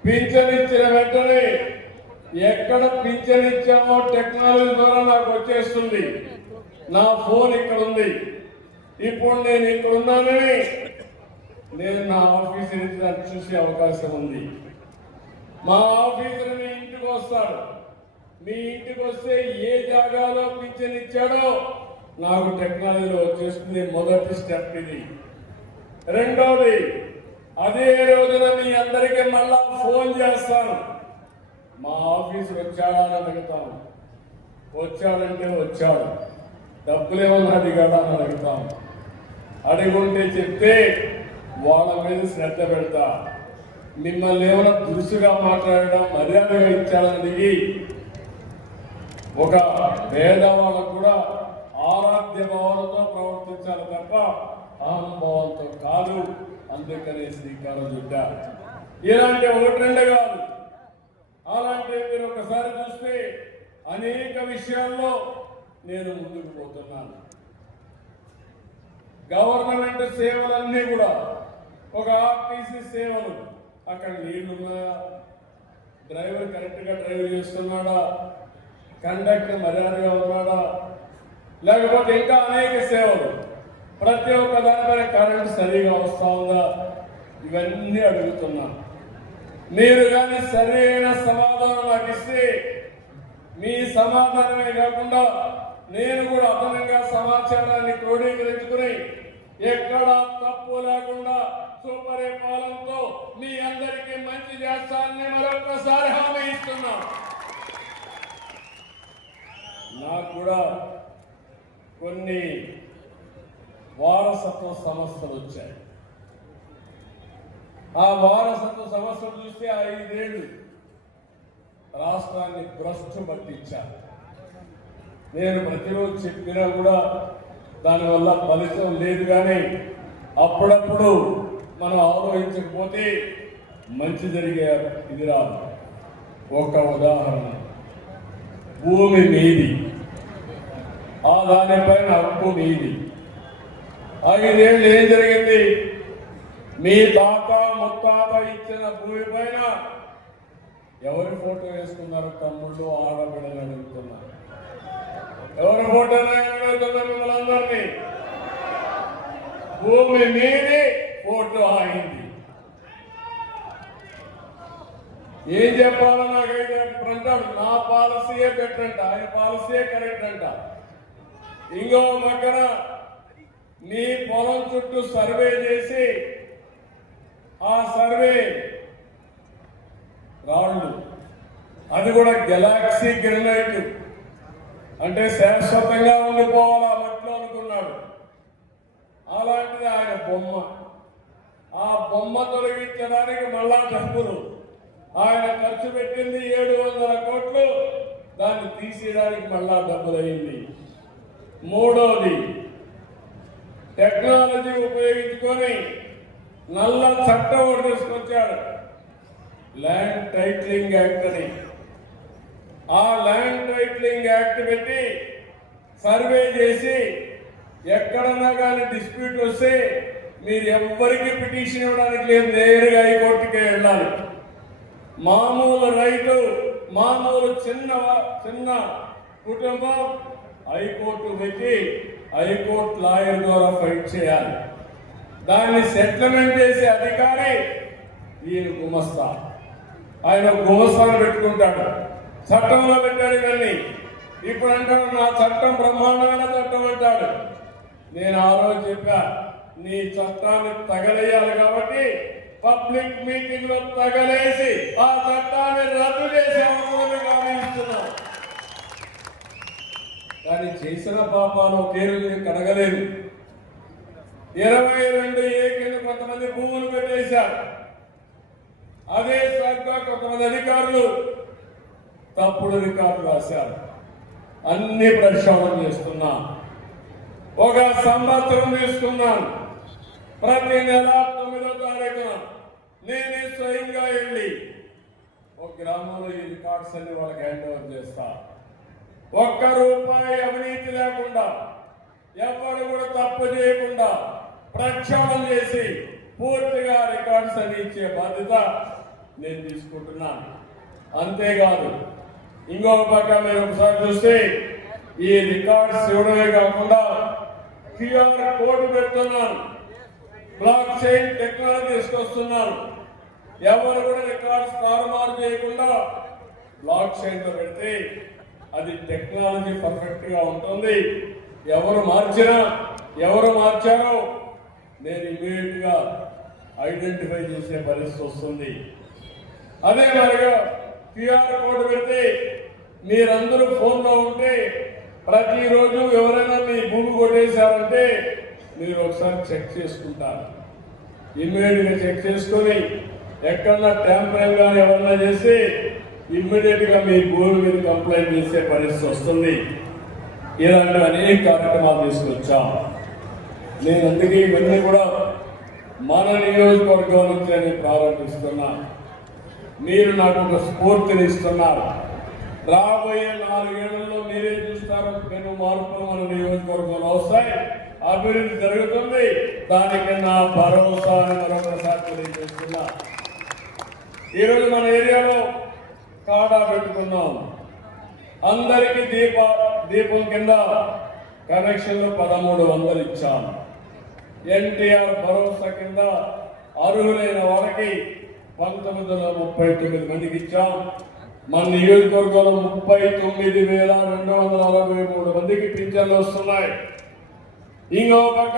పింఛన్ ఇచ్చిన వెంటనే ఎక్కడ పింఛన్ ఇచ్చామో టెక్నాలజీ ద్వారా నాకు వచ్చేస్తుంది. నా ఫోన్ ఇక్కడ ఉంది. ఇప్పుడు నేను ఇక్కడ ఉన్నానని నేను నా ఆఫీసర్ చూసే అవకాశం ఉంది. మా ఆఫీసర్ మీ ఇంటికి వస్తాడు. మీ ఇంటికి వస్తే ఏ జాగాలో పింఛన్ ఇచ్చాడో నాకు టెక్నాలజీలో వచ్చేస్తుంది. మొదటి స్టెప్ ఇది. రెండవది, అదే రోజున మీ అందరికీ మళ్ళా ఫోన్ చేస్తాను. మా ఆఫీసర్ వచ్చాడా అని అడుగుతాను. వచ్చాడంటే వచ్చాడు, డబ్బులేమన్నా అడిగాడా అని అడుగుతాం. అడుగుంటే చెప్తే వాళ్ళ మీద శ్రద్ధ పెడతా. మిమ్మల్ని ఏమైనా దురుసుగా మాట్లాడడం, మర్యాదగా ఇచ్చాడని అడిగి ఒక పేదవాళ్ళకు కూడా ఆరాధ్య భావనతో ప్రవర్తించాలి తప్ప అహంభావంతో కాదు. అందుకనే శ్రీకారం చుట్టారు. ఇలాంటి 1-2 కాదు, అలాంటి మీరు ఒకసారి చూస్తే అనేక విషయాల్లో నేను ముందుకు పోతున్నాను. గవర్నమెంట్ సేవలన్నీ కూడా ఒక ఆర్టీసీ సేవలు, అక్కడ నీళ్లున్నాయా, డ్రైవర్ కరెక్ట్ గా డ్రైవ్ చేస్తున్నాడా, కండక్టర్ మర్యాదగా ఉన్నాడా, లేకపోతే ఇంకా అనేక సేవలు, ప్రతి ఒక్క దానిపైన కరెంట్ సరిగా వస్తా ఉందా, ఇవన్నీ అడుగుతున్నాను. మీరు కానీ సరైన సమాధానం నాకు ఇస్తే మీ సమాధానమే కాకుండా నేను కూడా అదనంగా సమాచారాన్ని క్రోడీకరించుకుని ఎక్కడా తప్పు లేకుండా సుపరిపాలనతో మీ అందరికీ మంచి చేస్తానని మరొకసారి హామీ ఇస్తున్నా. నాకు కూడా కొన్ని వారసత్వ సమస్యలు వచ్చాయి. ఆ వారసత్వ సమస్యలు చూస్తే 5 ఏళ్ళు రాష్ట్రాన్ని భ్రష్టు పట్టించారు. నేను ప్రతిరోజు చెప్పినా కూడా దానివల్ల ఫలితం లేదు. కానీ అప్పుడప్పుడు మనం ఆలోచించకపోతే మంచి జరిగే ఇది రాదు. ఒక ఉదాహరణ, భూమి మీది, ఆ దానిపైన హక్కు మీది. 5 ఏళ్ళు ఏం జరిగింది? మీ తాత ముత్తాత ఇచ్చిన భూమి పైన ఎవరి ఫోటో వేసుకున్నారు? తమ్ముళ్ళు ఆడబిడ్డలు అడుగుతున్నారు. ఎవరి ఫోటో అడుగుతున్నారు? మిమ్మల్ని అందరినీ. భూమి మీది, ఫోటో ఆగింది. ఏం చెప్పాలో నాకైతే అంటాడు, నా పాలసీయే బెటర్ అంట, ఆయన పాలసీయే కరెక్ట్ అంట. ఇంకో పక్కన నీ పొలం చుట్టూ సర్వే చేసి ఆ సర్వే రాళ్ళు, అది కూడా గెలాక్సీ గ్రెనైట్, అంటే శాశ్వతంగా ఉండిపోవాలా మట్లో అనుకున్నాడు. అలాంటిది ఆయన బొమ్మ. ఆ బొమ్మ తొలగించడానికి మళ్ళా డబ్బులు ఆయన ఖర్చు పెట్టింది 700 కోట్లు, దాన్ని తీసేయడానికి మళ్ళా డబ్బులు అయింది. మూడోది, టెక్నాలజీ ఉపయోగించుకొని నల్ల చట్టం ఒకటి తీసుకొచ్చాడు, ల్యాండ్ టైటిలింగ్ యాక్ట్ అని. ఆ ల్యాండ్ టైటిలింగ్ యాక్ట్ పెట్టి సర్వే చేసి ఎక్కడన్నా కానీ డిస్ప్యూట్ వస్తే మీరు ఎవ్వరికి పిటిషన్ ఇవ్వడానికి లేదు, నేరుగా హైకోర్టుకే వెళ్ళాలి. మామూలు రైతు, మామూలు చిన్న కుటుంబం హైకోర్టు పెట్టి హైకోర్టు లాయర్ ద్వారా ఫైట్ చేయాలి. దాన్ని సెటిల్మెంట్ చేసే అధికారి ఈయన గుమస్తా. ఆయన గుమస్తాను పెట్టుకుంటాడు, చట్టంలో పెట్టాడు ఇవన్నీ. ఇప్పుడు అంటాడు నా చట్టం బ్రహ్మాండమైన చట్టం అంటాడు. నేను ఆ రోజు చెప్పా, నీ చట్టాన్ని తగలేయాలి కాబట్టి పబ్లిక్ మీటింగ్ లో తగలేసి ఆ చట్టాన్ని రద్దు చేసే అవసరం గమనిస్తున్నా. కానీ చేసిన పాపాలు ఒకే రోజు కడగలేదు. 22A కింద కొంతమంది భూములు పెట్టేశారు. అదే సాగ్గా కొంతమంది అధికారులు తప్పుడు రికార్డులు రాశారు. అన్ని ప్రక్షాళన చేస్తున్నా. ఒక సంవత్సరం తీసుకున్నాను. ప్రతి నెల 9వ తారీఖున నేనే స్వయంగా వెళ్ళి ఒక గ్రామంలో ఈ రికార్డ్స్ అన్ని వాళ్ళకి హ్యాండ్ ఓవర్ చేస్తా. ఒక్క రూపాయి అవినీతి లేకుండా, ఎవరు కూడా తప్పు చేయకుండా ప్రక్షాళన చేసి పూర్తిగా రికార్డ్స్ అన్ని ఇచ్చే బాధ్యత నేను తీసుకుంటున్నాను. అంతేకాదు, ఇంకొక పక్క మీరు ఒకసారి చూస్తే ఈ రికార్డ్స్ ఇవ్వడమే కాకుండా QR కోడ్ పెడుతున్నాను, బ్లాక్ చైన్ టెక్నాలజీ తీసుకొస్తున్నాను. ఎవరు కూడా రికార్డ్స్ తారుమారు చేయకుండా బ్లాక్ చైన్ లో పెడితే అది టెక్నాలజీ పర్ఫెక్ట్ గా ఉంటుంది. ఎవరు మార్చారో నేను ఇమీడియట్ గా ఐడెంటిఫై చేసే పరిస్థితి వస్తుంది. అదే మరిగా QR కోడ్ పెడితే మీరందరూ ఫోన్లో ఉంటే ప్రతిరోజు ఎవరైనా మీ భూమి కొట్టేశారంటే మీరు ఒకసారి చెక్ చేసుకుంటారు. ఇమ్మీడియట్ గా చెక్ చేసుకొని ఎక్కడన్నా ట్యాంపరింగ్ కానీ ఎవరైనా చేసి ఇమ్మీడియట్ గా మీ భూమి మీద కంప్లైంట్ చేసే పరిస్థితి వస్తుంది. ఇలాంటి అనేక కార్యక్రమాలు తీసుకొచ్చాం. నేను అందుకే ఇవన్నీ కూడా మన నియోజకవర్గం నుంచి నేను ప్రారంభిస్తున్నా. మీరు నాకు ఒక స్ఫూర్తిని ఇస్తున్నారు. రాబోయే 4 ఏళ్లలో మీరే చూస్తారు, పెను మార్పులు మన నియోజకవర్గంలో వస్తాయి, అభివృద్ధి జరుగుతుంది. దానికి నా భరోసాని మరొకసారి తెలియజేస్తున్నా. ఈరోజు మన ఏరియాలో కాడా పెట్టుకున్నాం. అందరికీ దీపం కింద కనెక్షన్లు 1300 ఇచ్చాం. NTR భరోసా కింద అర్హులైన వారికి 1939 మందికి ఇచ్చాం. మన నియోజకవర్గంలో 39,243 మందికి పింఛన్లు వస్తున్నాయి. ఇంకో పక్క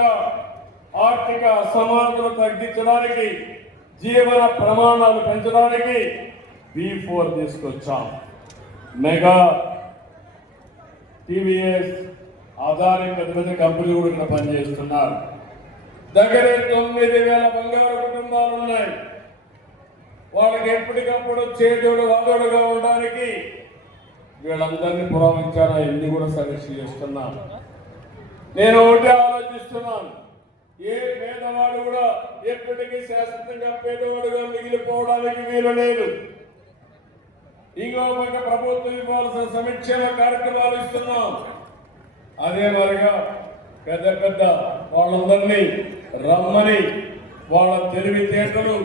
ఆర్థిక అసమానతలు తగ్గించడానికి, జీవన ప్రమాణాలు పెంచడానికి B4 తీసుకొచ్చాం. మెగా TVS ఆధారిత పెద్ద పెద్ద కంపెనీలు కూడా ఇక్కడ పనిచేస్తున్నారు. దగ్గరే 9,000 బంగారు కుటుంబాలు ఉన్నాయి. వాళ్ళకి ఎప్పటికప్పుడు చేదోడు వాదోడుగా ఉండడానికి వీళ్ళందరినీ పురమించాను. ఎన్ని కూడా సమీక్ష చేస్తున్నాను. నేను ఒకటే ఆలోచిస్తున్నాను, ఏ పేదవాడు కూడా ఎప్పటికీ శాశ్వతంగా పేదవాడుగా మిగిలిపోవడానికి వీలు లేదు. ఇంకో పక్క ప్రభుత్వం ఇవ్వాల్సిన సంక్షేమ కార్యక్రమాలు ఇస్తున్నాం. అదే మరిగా పెద్ద పెద్ద వాళ్ళందరినీ రమ్మని వాళ్ళ తెలివితేటలు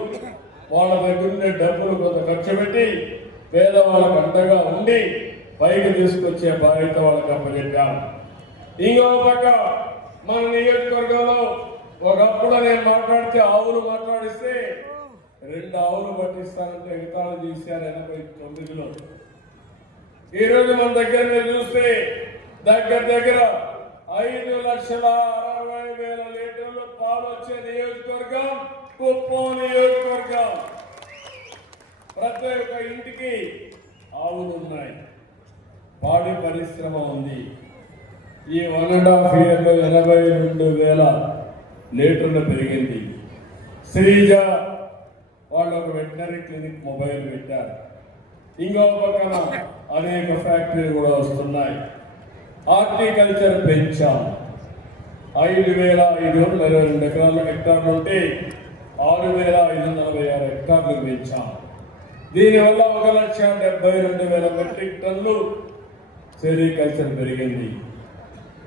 వాళ్ళ దగ్గర డబ్బులు కొంత ఖర్చు పెట్టి పేదవాళ్ళకు అండగా ఉండి పైకి తీసుకొచ్చే బాధ్యత వాళ్ళకి అప్పచెప్పాను. ఇంకో పక్క మన నియోజకవర్గంలో ఒకప్పుడు నేను మాట్లాడితే ఆవులు మాట్లాడిస్తే 2 ఆవులు పట్టిస్తానంటే ఎగతాళి చేశారు 89లో. ఈరోజు మన దగ్గర మీరు చూస్తే దగ్గర 5,60,60,000 లీటర్లు పాలు వచ్చే నియోజకవర్గం కుప్పం నియోజకవర్గం. ప్రతి ఒక్క ఇంటికి ఆవులు ఉన్నాయి, పాడి పరిశ్రమ ఉంది. ఈ 1.5 ఇయర్లో 82,000 లీటర్లు పెరిగింది. శ్రీజ వాళ్ళు ఒక వెటనరీ క్లినిక్ మొబైల్ పెట్టారు. ఇంకో పక్కన అనేక ఫ్యాక్టరీలు కూడా వస్తున్నాయి. హార్టికల్చర్ పెంచాం. 5,522 హెక్టార్లు ఉంటే 6,546 హెక్టార్లు పెంచాం. దీనివల్ల 1,72,000 మెట్రిక్ టన్నులు సెరికల్చర్ పెరిగింది.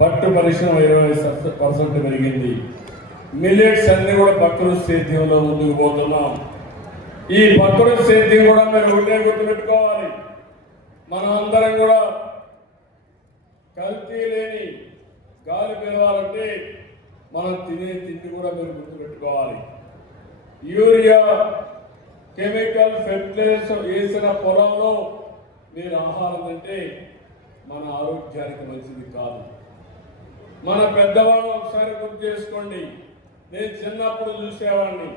పట్టు పరిశ్రమ 20% పెరిగింది. మిల్లెట్స్ అన్ని కూడా ప్రకృతి సేద్యంలో ముందుకు పోతున్నాం. ఈ ప్రకృతి సేద్యం కూడా మీరు ఒకటే గుర్తుపెట్టుకోవాలి. మనం అందరం కూడా కల్తీ లేని గాలి పిలవాలంటే మనం తినే తిండి కూడా మీరు గుర్తుపెట్టుకోవాలి. యూరియా కెమికల్ ఫెర్టిలైజర్స్ వేసిన పొలంలో మీరు ఆహారం అంటే మన ఆరోగ్యానికి మంచిది కాదు. మన పెద్దవాళ్ళు ఒకసారి గుర్తు చేసుకోండి. నేను చిన్నప్పుడు చూసేవాడిని,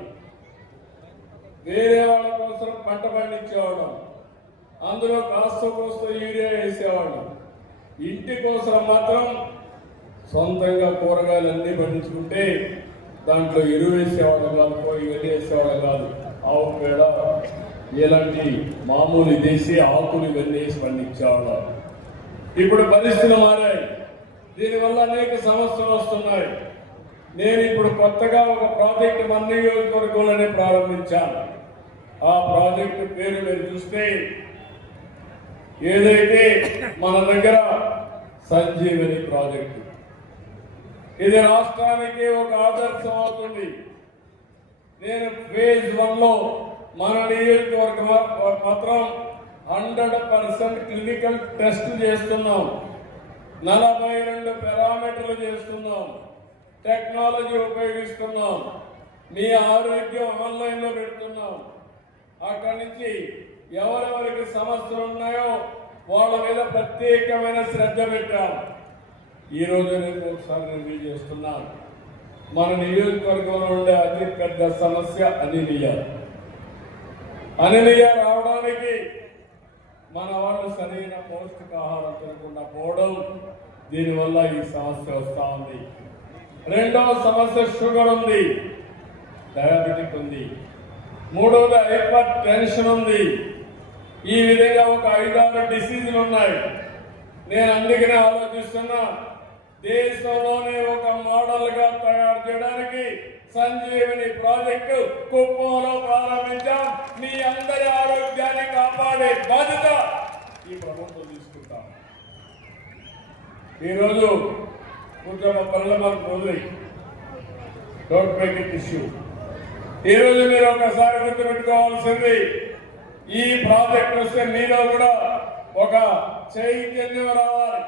వేరే వాళ్ళ కోసం పంట పండించేవాళ్ళం, అందులో కాస్త యూరియా వేసేవాళ్ళం. ఇంటి కోసం మాత్రం సొంతంగా కూరగాయలు అన్నీ పండించుకుంటే దాంట్లో ఎరువు వేసేవాళ్ళం కాదు, ఇవన్నీ వేసేవాళ్ళం కాదు. ఆవు పేడ ఇలాంటి మామూలు దేశీ ఆకులు ఇవన్నీ వేసి పండించేవాళ్ళం. ఇప్పుడు పరిస్థితులు మారాయి. దీనివల్ల అనేక సమస్యలు వస్తున్నాయి. నేను ఇప్పుడు కొత్తగా ఒక ప్రాజెక్టు మన నియోజకవర్గంలోనే ప్రారంభించాను. ఆ ప్రాజెక్టు పేరు మీరు చూస్తే ఏదైతే మన దగ్గర సంజీవని ప్రాజెక్టు, ఇది రాష్ట్రానికి ఒక ఆదర్శం అవుతుంది. నేను ఫేజ్ 1లో మన నియోజకవర్గం మాత్రం 100% క్లినికల్ టెస్ట్ చేస్తున్నాం. 42 పారామీటర్లు చేస్తున్నాం. టెక్నాలజీ ఉపయోగిస్తున్నాం. మీ ఆరోగ్యం ఆన్లైన్లో పెడుతున్నాం. అక్కడి నుంచి ఎవరెవరికి సమస్యలు ఉన్నాయో వాళ్ళ మీద ప్రత్యేకమైన శ్రద్ధ పెట్టాం. ఈరోజు నేను ఒకసారి రివ్యూ చేస్తున్నాను. మన నియోజకవర్గంలో ఉండే అతి పెద్ద సమస్య అనీమియా. అనీమియా రావడానికి మన వాళ్ళు సరైన పౌష్టికాహారం తినకుండా పోవడం, దీనివల్ల ఈ సమస్య వస్తూ ఉంది. రెండవ సమస్య షుగర్ ఉంది, డయాబెటిక్ ఉంది. మూడవది హైపర్ టెన్షన్ ఉంది. ఈ విధంగా ఒక 5-6 డిసీజులు ఉన్నాయి. నేను అందుకనే ఆలోచిస్తున్నా, దేశంలోనే ఒక మోడల్ గా తయారు చేయడానికి సంజీవని ప్రాజెక్టు కుప్పంలో ప్రారంభించాం. మీ అందరి ఆరోగ్యాన్ని కాపాడే బాధ్యత ఈ ప్రభుత్వం తీసుకుంటాం. ఈరోజు కొంచెం పనులు మనకు వదిలి డోంట్ మేక్ ఇట్ ఇష్యూ. ఈరోజు మీరు ఒకసారి గుర్తుపెట్టుకోవాల్సింది, ఈ ప్రాజెక్ట్ వస్తే మీలో కూడా ఒక చైతన్యం రావాలి.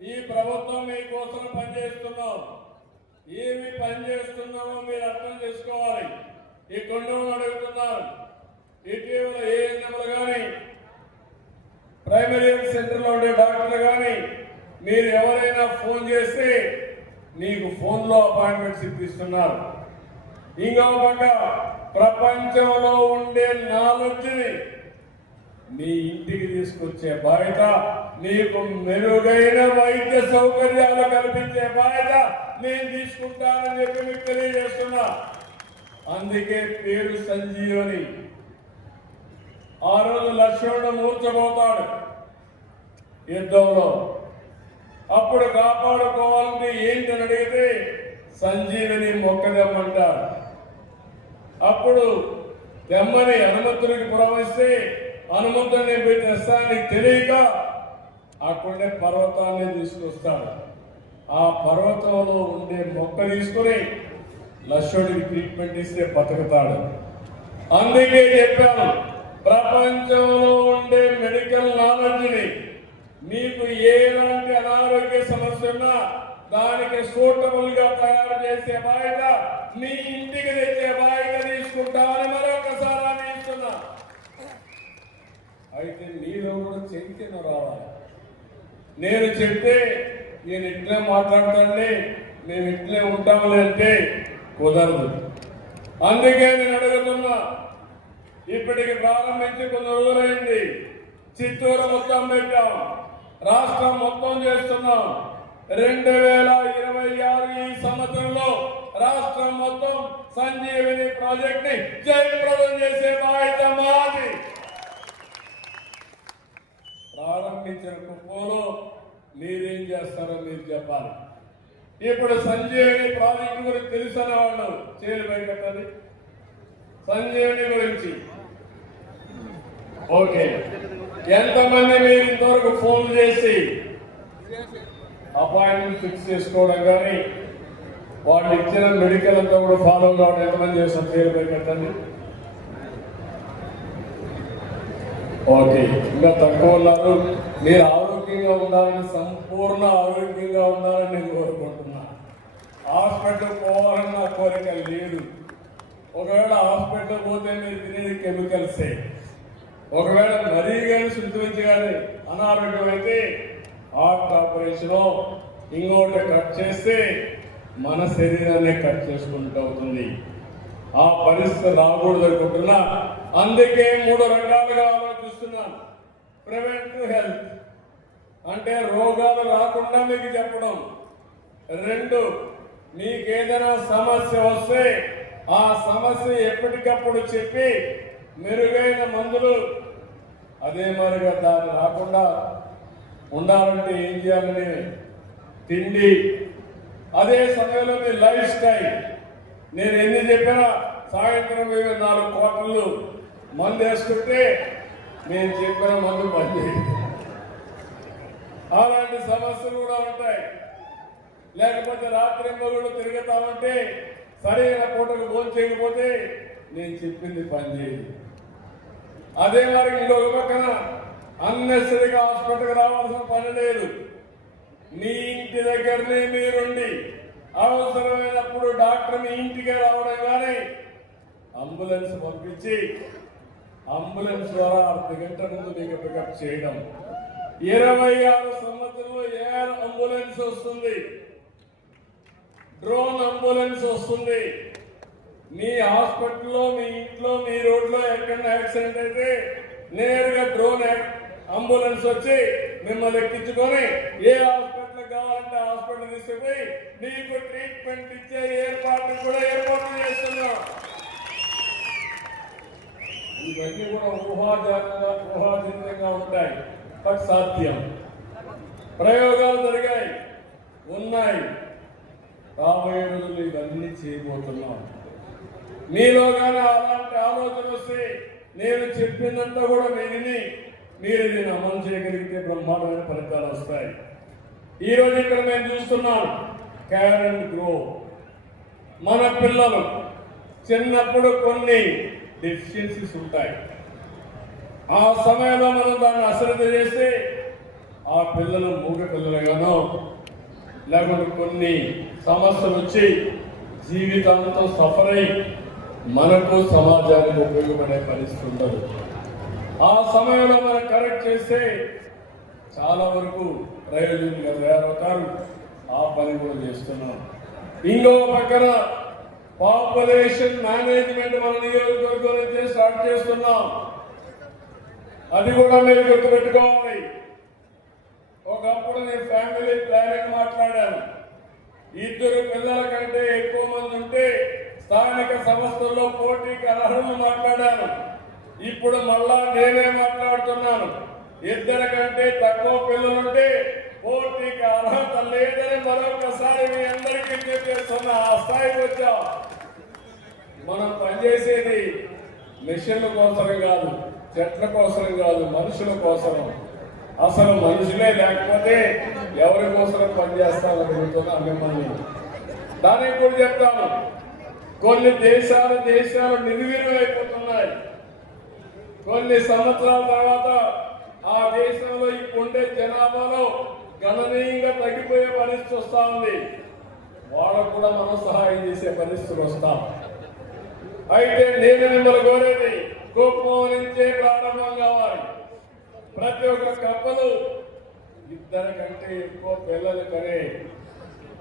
ఈ ప్రభుత్వం మీకోసం పనిచేస్తున్నాం. ఏమి పనిచేస్తున్నామో మీరు అర్థం చేసుకోవాలి. ఈ కొండలు అడుగుతున్నారు. ఇటీవల ఏఎన్ఎంలు కానీ ప్రైమరీ హెల్త్ సెంటర్లో ఉండే డాక్టర్లు కానీ మీరు ఎవరైనా ఫోన్ చేస్తే మీకు ఫోన్లో అపాయింట్మెంట్స్ ఇప్పిస్తున్నారు. ఇంకో పక్క ప్రపంచంలో ఉండే నాలెడ్జ్ని మీ ఇంటికి తీసుకొచ్చే బాధ్యత, మీకు మెరుగైన వైద్య సౌకర్యాలు కల్పించే బాధ్యత నేను తీసుకుంటానని చెప్పి మీకు తెలియజేస్తున్నా. అందుకే పేరు సంజీవని. ఆ రోజు లక్ష్మణుడు మూర్చబోతాడు యుద్ధంలో. అప్పుడు కాపాడుకోవాలంటే ఏంటని అడిగితే సంజీవని మొక్కదెమ్మంటారు. అప్పుడు తెమ్మని హనుమంతుడికి పురమిస్తే హనుమంతుడు నేను పోయి తెస్తానని తెలియక అక్కడే పర్వతాన్ని తీసుకొస్తాడు. ఆ పర్వతంలో ఉండే మొక్క తీసుకొని లక్ష్మణుడికి ట్రీట్మెంట్ ఇస్తే బతుకుతాడు. అందుకే చెప్పాను, ప్రపంచంలో ఉండే మెడికల్ నాలెడ్జ్ని మీకు ఎలాంటి అనారోగ్య సమస్య ఉన్నా దానికి సూటబుల్ గా తయారు చేసే బాధ్యత మీ ఇంటికి తెచ్చే బాధ్యత తీసుకుంటామని మరొకసారి హామీ ఇస్తున్నా. అయితే మీలో కూడా చైతన్యం రావాలి. నేను చెప్తే నేను ఇట్లే మాట్లాడతాండి, మేము ఇట్లే ఉంటామని అంటే కుదరదు. అందుకే నేను అడుగుతున్నా, ఇప్పటికి ప్రారంభించి కొన్ని రోజులైంది. చిత్తూరు మొత్తం పెట్టాం, రాష్ట్రం మొత్తం చేస్తున్నాం. 2026 ఈ సంవత్సరంలో రాష్ట్రం మొత్తం సంజీవిని ప్రాజెక్ట్ ని జయప్రదం చేసే బాధ్యత మాది. ప్రారంభించిన కుప్పంలో మీరేం చేస్తారో మీరు చెప్పాలి. ఇప్పుడు సంజీవిని ప్రాజెక్టు గురించి తెలిసిన వాళ్ళు చేరు బయటది. సంజీవిని గురించి ఓకే, ఎంతమంది మీరు ఇంతవరకు ఫోన్ చేసి అపాయింట్మెంట్ ఫిక్స్ చేసుకోవడం కానీ వాళ్ళు ఇచ్చిన మెడికల్ అంతా కూడా ఫాలో కావడం ఎంతమంది చేస్తాం? పేరు పెట్టండి. ఓకే, ఇంకా తక్కువ ఉన్నారు. మీరు ఆరోగ్యంగా ఉండాలని, సంపూర్ణ ఆరోగ్యంగా ఉండాలని నేను కోరుకుంటున్నా. హాస్పిటల్ పోవాలని నా కోరిక లేదు. ఒకవేళ హాస్పిటల్ పోతే మీరు తినేది కెమికల్సే. ఒకవేళ మరీ కానీ శుద్ధి కానీ అనారోగ్యం అయితే హార్ట్ ఆపరేషన్ ఇంకోటి కట్ చేస్తే మన శరీరాన్ని కట్ చేసుకుంటూ అవుతుంది. ఆ పరిస్థితి రాకూడదు అనుకుంటున్నా. అందుకే 3 రకాలుగా ఆలోచిస్తున్నాను. ప్రివెంటివ్ హెల్త్ అంటే రోగాలు రాకుండా మీకు చెప్పడం. 2, మీకేదైనా సమస్య వస్తే ఆ సమస్య ఎప్పటికప్పుడు చెప్పి మెరుగైన మందులు, అదే మరిగా దాన్ని రాకుండా ఉండాలంటే ఏం చేయాలని తిండి, అదే సమయంలో మీ లైఫ్ స్టైల్. నేను ఎన్ని చెప్పినా సాయంత్రం 4 కోటలు మందు వేసుకుంటే నేను చెప్పిన మందు పని. అలాంటి సమస్యలు కూడా ఉంటాయి. లేకపోతే రాత్రి మొగుడు తిరుగుతామంటే సరైన పూటకు భోజనం చేయకపోతే నేను చెప్పింది పని చేయదు. అదే మరి ఇంకొక పక్కన అన్నెసరిగా హాస్పిటల్కి రావాల్సిన పని లేదు. మీ ఇంటి దగ్గరనే మీరుండి అవసరమైనప్పుడు డాక్టర్ మీ ఇంటికే రావడం కానీ అంబులెన్స్ పంపించి అంబులెన్స్ ద్వారా అర్ధ గంట ముందు మీకు పికప్ చేయడం. 26 సంవత్సరంలో ఎయిర్ అంబులెన్స్ వస్తుంది, డ్రోన్ అంబులెన్స్ వస్తుంది. మీ హాస్పిటల్లో, మీ ఇంట్లో, మీ రోడ్లో ఎక్కడైనా యాక్సిడెంట్ అయితే నేరుగా డ్రోన్ అంబులెన్స్ వచ్చి మిమ్మల్ని ఎక్కించుకొని ఏ హాస్పిటల్ కావాలంటే హాస్పిటల్ తీసుకుపోయి మీకు ట్రీట్మెంట్ ఇచ్చే ఏర్పాట్లు కూడా ఏర్పాటు చేస్తున్నాం. ఇవన్నీ కూడా ఊహాజనితంగా ఉంటాయి, బట్ సాధ్యం. ప్రయోగాలు జరిగాయి, ఉన్నాయి. రాబోయే రోజులు ఇవన్నీ చేయబోతున్నాం. మీలో కానీ అలాంటి ఆలోచన వస్తే నేను చెప్పినంతా కూడా విని మీరు దీన్ని అమలు చేయగలిగితే బ్రహ్మాండమైన ఫలితాలు వస్తాయి. ఈరోజు ఇక్కడ మేము చూస్తున్నాం కేర్ అండ్ గ్రో. మన పిల్లలు చిన్నప్పుడు కొన్ని డెఫిషియన్సీస్ ఉంటాయి. ఆ సమయంలో మనం దాన్ని అశ్రద్ధ చేస్తే ఆ పిల్లలు మూగ పిల్లలుగానో లేకుంటే కొన్ని సమస్యలు వచ్చి జీవితాంతం సఫర్ అయి మనకు సమాజానికి ఉపయోగపడే పరిస్థితి ఉండదు. ఆ సమయంలో మనం కరెక్ట్ చేస్తే చాలా వరకు ప్రయోజనంగా తయారవుతారు. ఆ పని కూడా చేస్తున్నాం. ఇంకో పక్కన పాపులేషన్ మేనేజ్మెంట్ మన నియోజకవర్గం నుంచి స్టార్ట్ చేస్తున్నాం. అది కూడా మీరు గుర్తుపెట్టుకోవాలి. ఒకప్పుడు నేను ఫ్యామిలీ ప్లానింగ్ మాట్లాడాను. 2 పిల్లల కంటే ఎక్కువ మంది ఉంటే స్థానిక సంస్థల్లో పోటీకి అర్హులు మాట్లాడాను. ఇప్పుడు మళ్ళా నేనే మాట్లాడుతున్నాను. 2 కంటే తక్కువ పిల్లలుంటే పోటీకి అర్హత లేదని మరొకసారి మీ అందరికీ చెప్పేస్తున్న ఆ స్థాయికి వచ్చాం. మనం పనిచేసేది మిషన్ల కోసం కాదు, చెట్ల కోసం కాదు, మనుషుల కోసం. అసలు మనుషులే లేకపోతే ఎవరి కోసం పనిచేస్తామని అడుగుతున్నా మిమ్మల్ని. దానికి కూడా చెప్తాను, కొన్ని దేశాలు నిర్వీర్యమైపోతున్నాయి. కొన్ని సంవత్సరాల తర్వాత ఆ దేశంలో ఇప్పుడుండే జనాభాలో గణనీయంగా తగ్గిపోయే పరిస్థితి వస్తా ఉంది. వాళ్ళకు కూడా మనం సహాయం చేసే పరిస్థితులు వస్తాం. అయితే నేను మిమ్మల్ని కోరేది, కుప్పం నుంచే ప్రారంభం కావాలి. ప్రతి ఒక్క కప్పలు 2 కంటే ఎక్కువ పిల్లలు కనే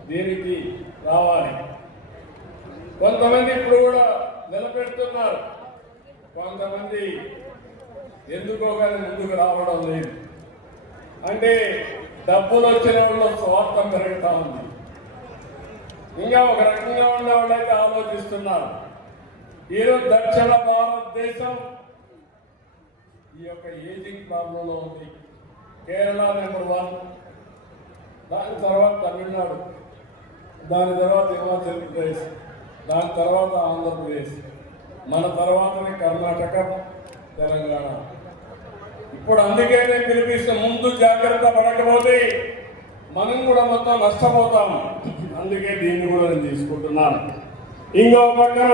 దీనికి రావాలి. కొంతమంది ఇప్పుడు కూడా నిలబెడుతున్నారు, కొంతమంది ఎందుకో కానీ ముందుకు రావడం లేదు. అంటే డబ్బులు వచ్చిన వాళ్ళు స్వార్థం పెరుగుతా ఉంది. ఇంకా ఒక రకంగా ఉన్న వాళ్ళైతే ఆలోచిస్తున్నారు. ఈరోజు దక్షిణ భారతదేశం ఈ యొక్క ఏజింగ్ ప్రాబ్లంలో ఉంది. కేరళ నెంబర్ 1, దాని తర్వాత తమిళనాడు, దాని తర్వాత హిమాచల్ ప్రదేశ్, దాని తర్వాత ఆంధ్రప్రదేశ్, మన తర్వాతనే కర్ణాటక, తెలంగాణ. ఇప్పుడు అందుకే నేను పిలిపిస్తే, ముందు జాగ్రత్త పడకపోతే మనం కూడా మొత్తం నష్టపోతాం. అందుకే దీన్ని కూడా నేను తీసుకుంటున్నాను. ఇంకో పక్కన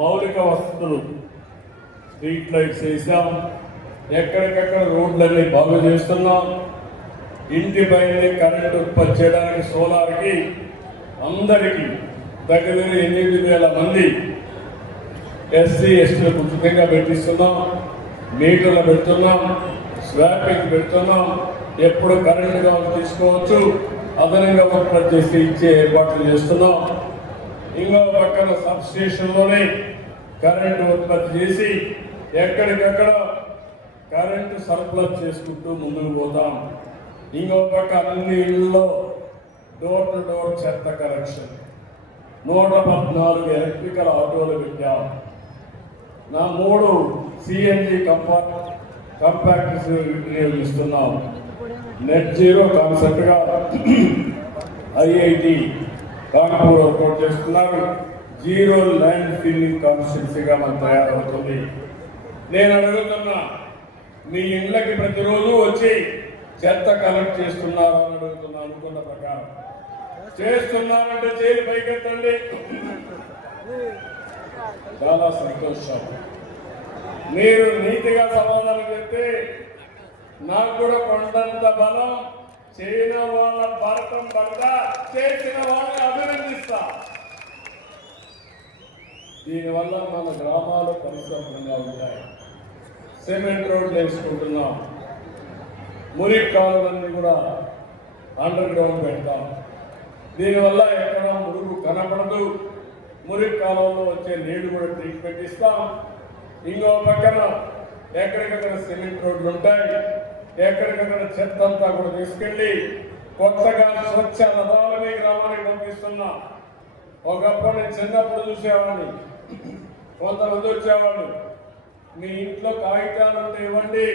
మౌలిక వసతులు, స్ట్రీట్ లైట్స్ వేసాం, ఎక్కడికక్కడ రోడ్లన్నీ బాగు చేస్తున్నాం. ఇంటి పైన కరెంట్ ఉత్పత్తి చేయడానికి సోలార్కి అందరికీ దగ్గర 8,000 మంది ఎస్సీ ఎస్టీలకు ఉచితంగా పెట్టిస్తున్నాం. మీటర్లు పెడుతున్నాం, స్వాపింగ్ పెడుతున్నాం. ఎప్పుడు కరెంట్ కావాలి తీసుకోవచ్చు, అదనంగా ఉత్పత్తి చేసి ఇచ్చే ఏర్పాట్లు చేస్తున్నాం. ఇంకో పక్కన సబ్ స్టేషన్లోనే కరెంటు ఉత్పత్తి చేసి ఎక్కడికక్కడ కరెంటు సర్ప్లస్ చేసుకుంటూ ముందుకు పోతాం. ఇంకో పక్క అన్ని ఇళ్లలో డోర్ టు డోర్ చెత్త కలెక్షన్, 114 ఎలక్ట్రికల్ ఆటోలు పెట్టాం. నా 3 సిఎన్జి కంపాక్ట్స్ వినియోగిస్తున్నాం. నెట్ జీరో కాన్సెప్ట్ గా ఐఐటి కాన్పూర్ వర్కౌట్ చేస్తున్నారు. జీరో ల్యాండ్ ఫిల్లింగ్ కాన్స్టిట్యూన్సీగా మనం తయారవుతుంది. నేను అడుగుతున్నా, మీ ఇళ్ళకి ప్రతిరోజు వచ్చి చెత్త కలెక్ట్ చేస్తున్నారు అని అడుగుతున్నా. అనుకున్న ప్రకారం చేస్తున్నారంటే చేయి పైకెత్తండి. చాలా సంతోషం. మీరు నీతిగా సమాధానం చెప్తే నాకు కూడా కొండంత బలం. చేయన వాళ్ళ భారతం పడతా, చేసిన వాళ్ళని అభినందిస్తా. దీనివల్ల మన గ్రామాలు పరిశుభ్రంగా ఉంటాయి. సిమెంట్ రోడ్లు వేసుకుంటున్నాం. మురికి కాలువలన్నీ కూడా అండర్ గ్రౌండ్ పెడతాం. దీనివల్ల ఎక్కడ మురుగు కనపడదు. మురికి కాలువలో వచ్చే నీళ్లు కూడా ట్రీట్మెంట్ ఇస్తాం. ఇంకో పక్కన ఎక్కడికక్కడ సిమెంట్ రోడ్లు ఉంటాయి. ఎక్కడికక్కడ చెత్త అంతా కూడా తీసుకెళ్లి కొత్తగా స్వచ్ఛ రథాలని గ్రామానికి పంపిస్తున్నాం. ఒకప్పుడు నేను చిన్నప్పుడు చూసేవాడిని, కొంతమంది వచ్చేవాళ్ళు, మీ ఇంట్లో కాగితాలు ఉంటే ఇవ్వండి,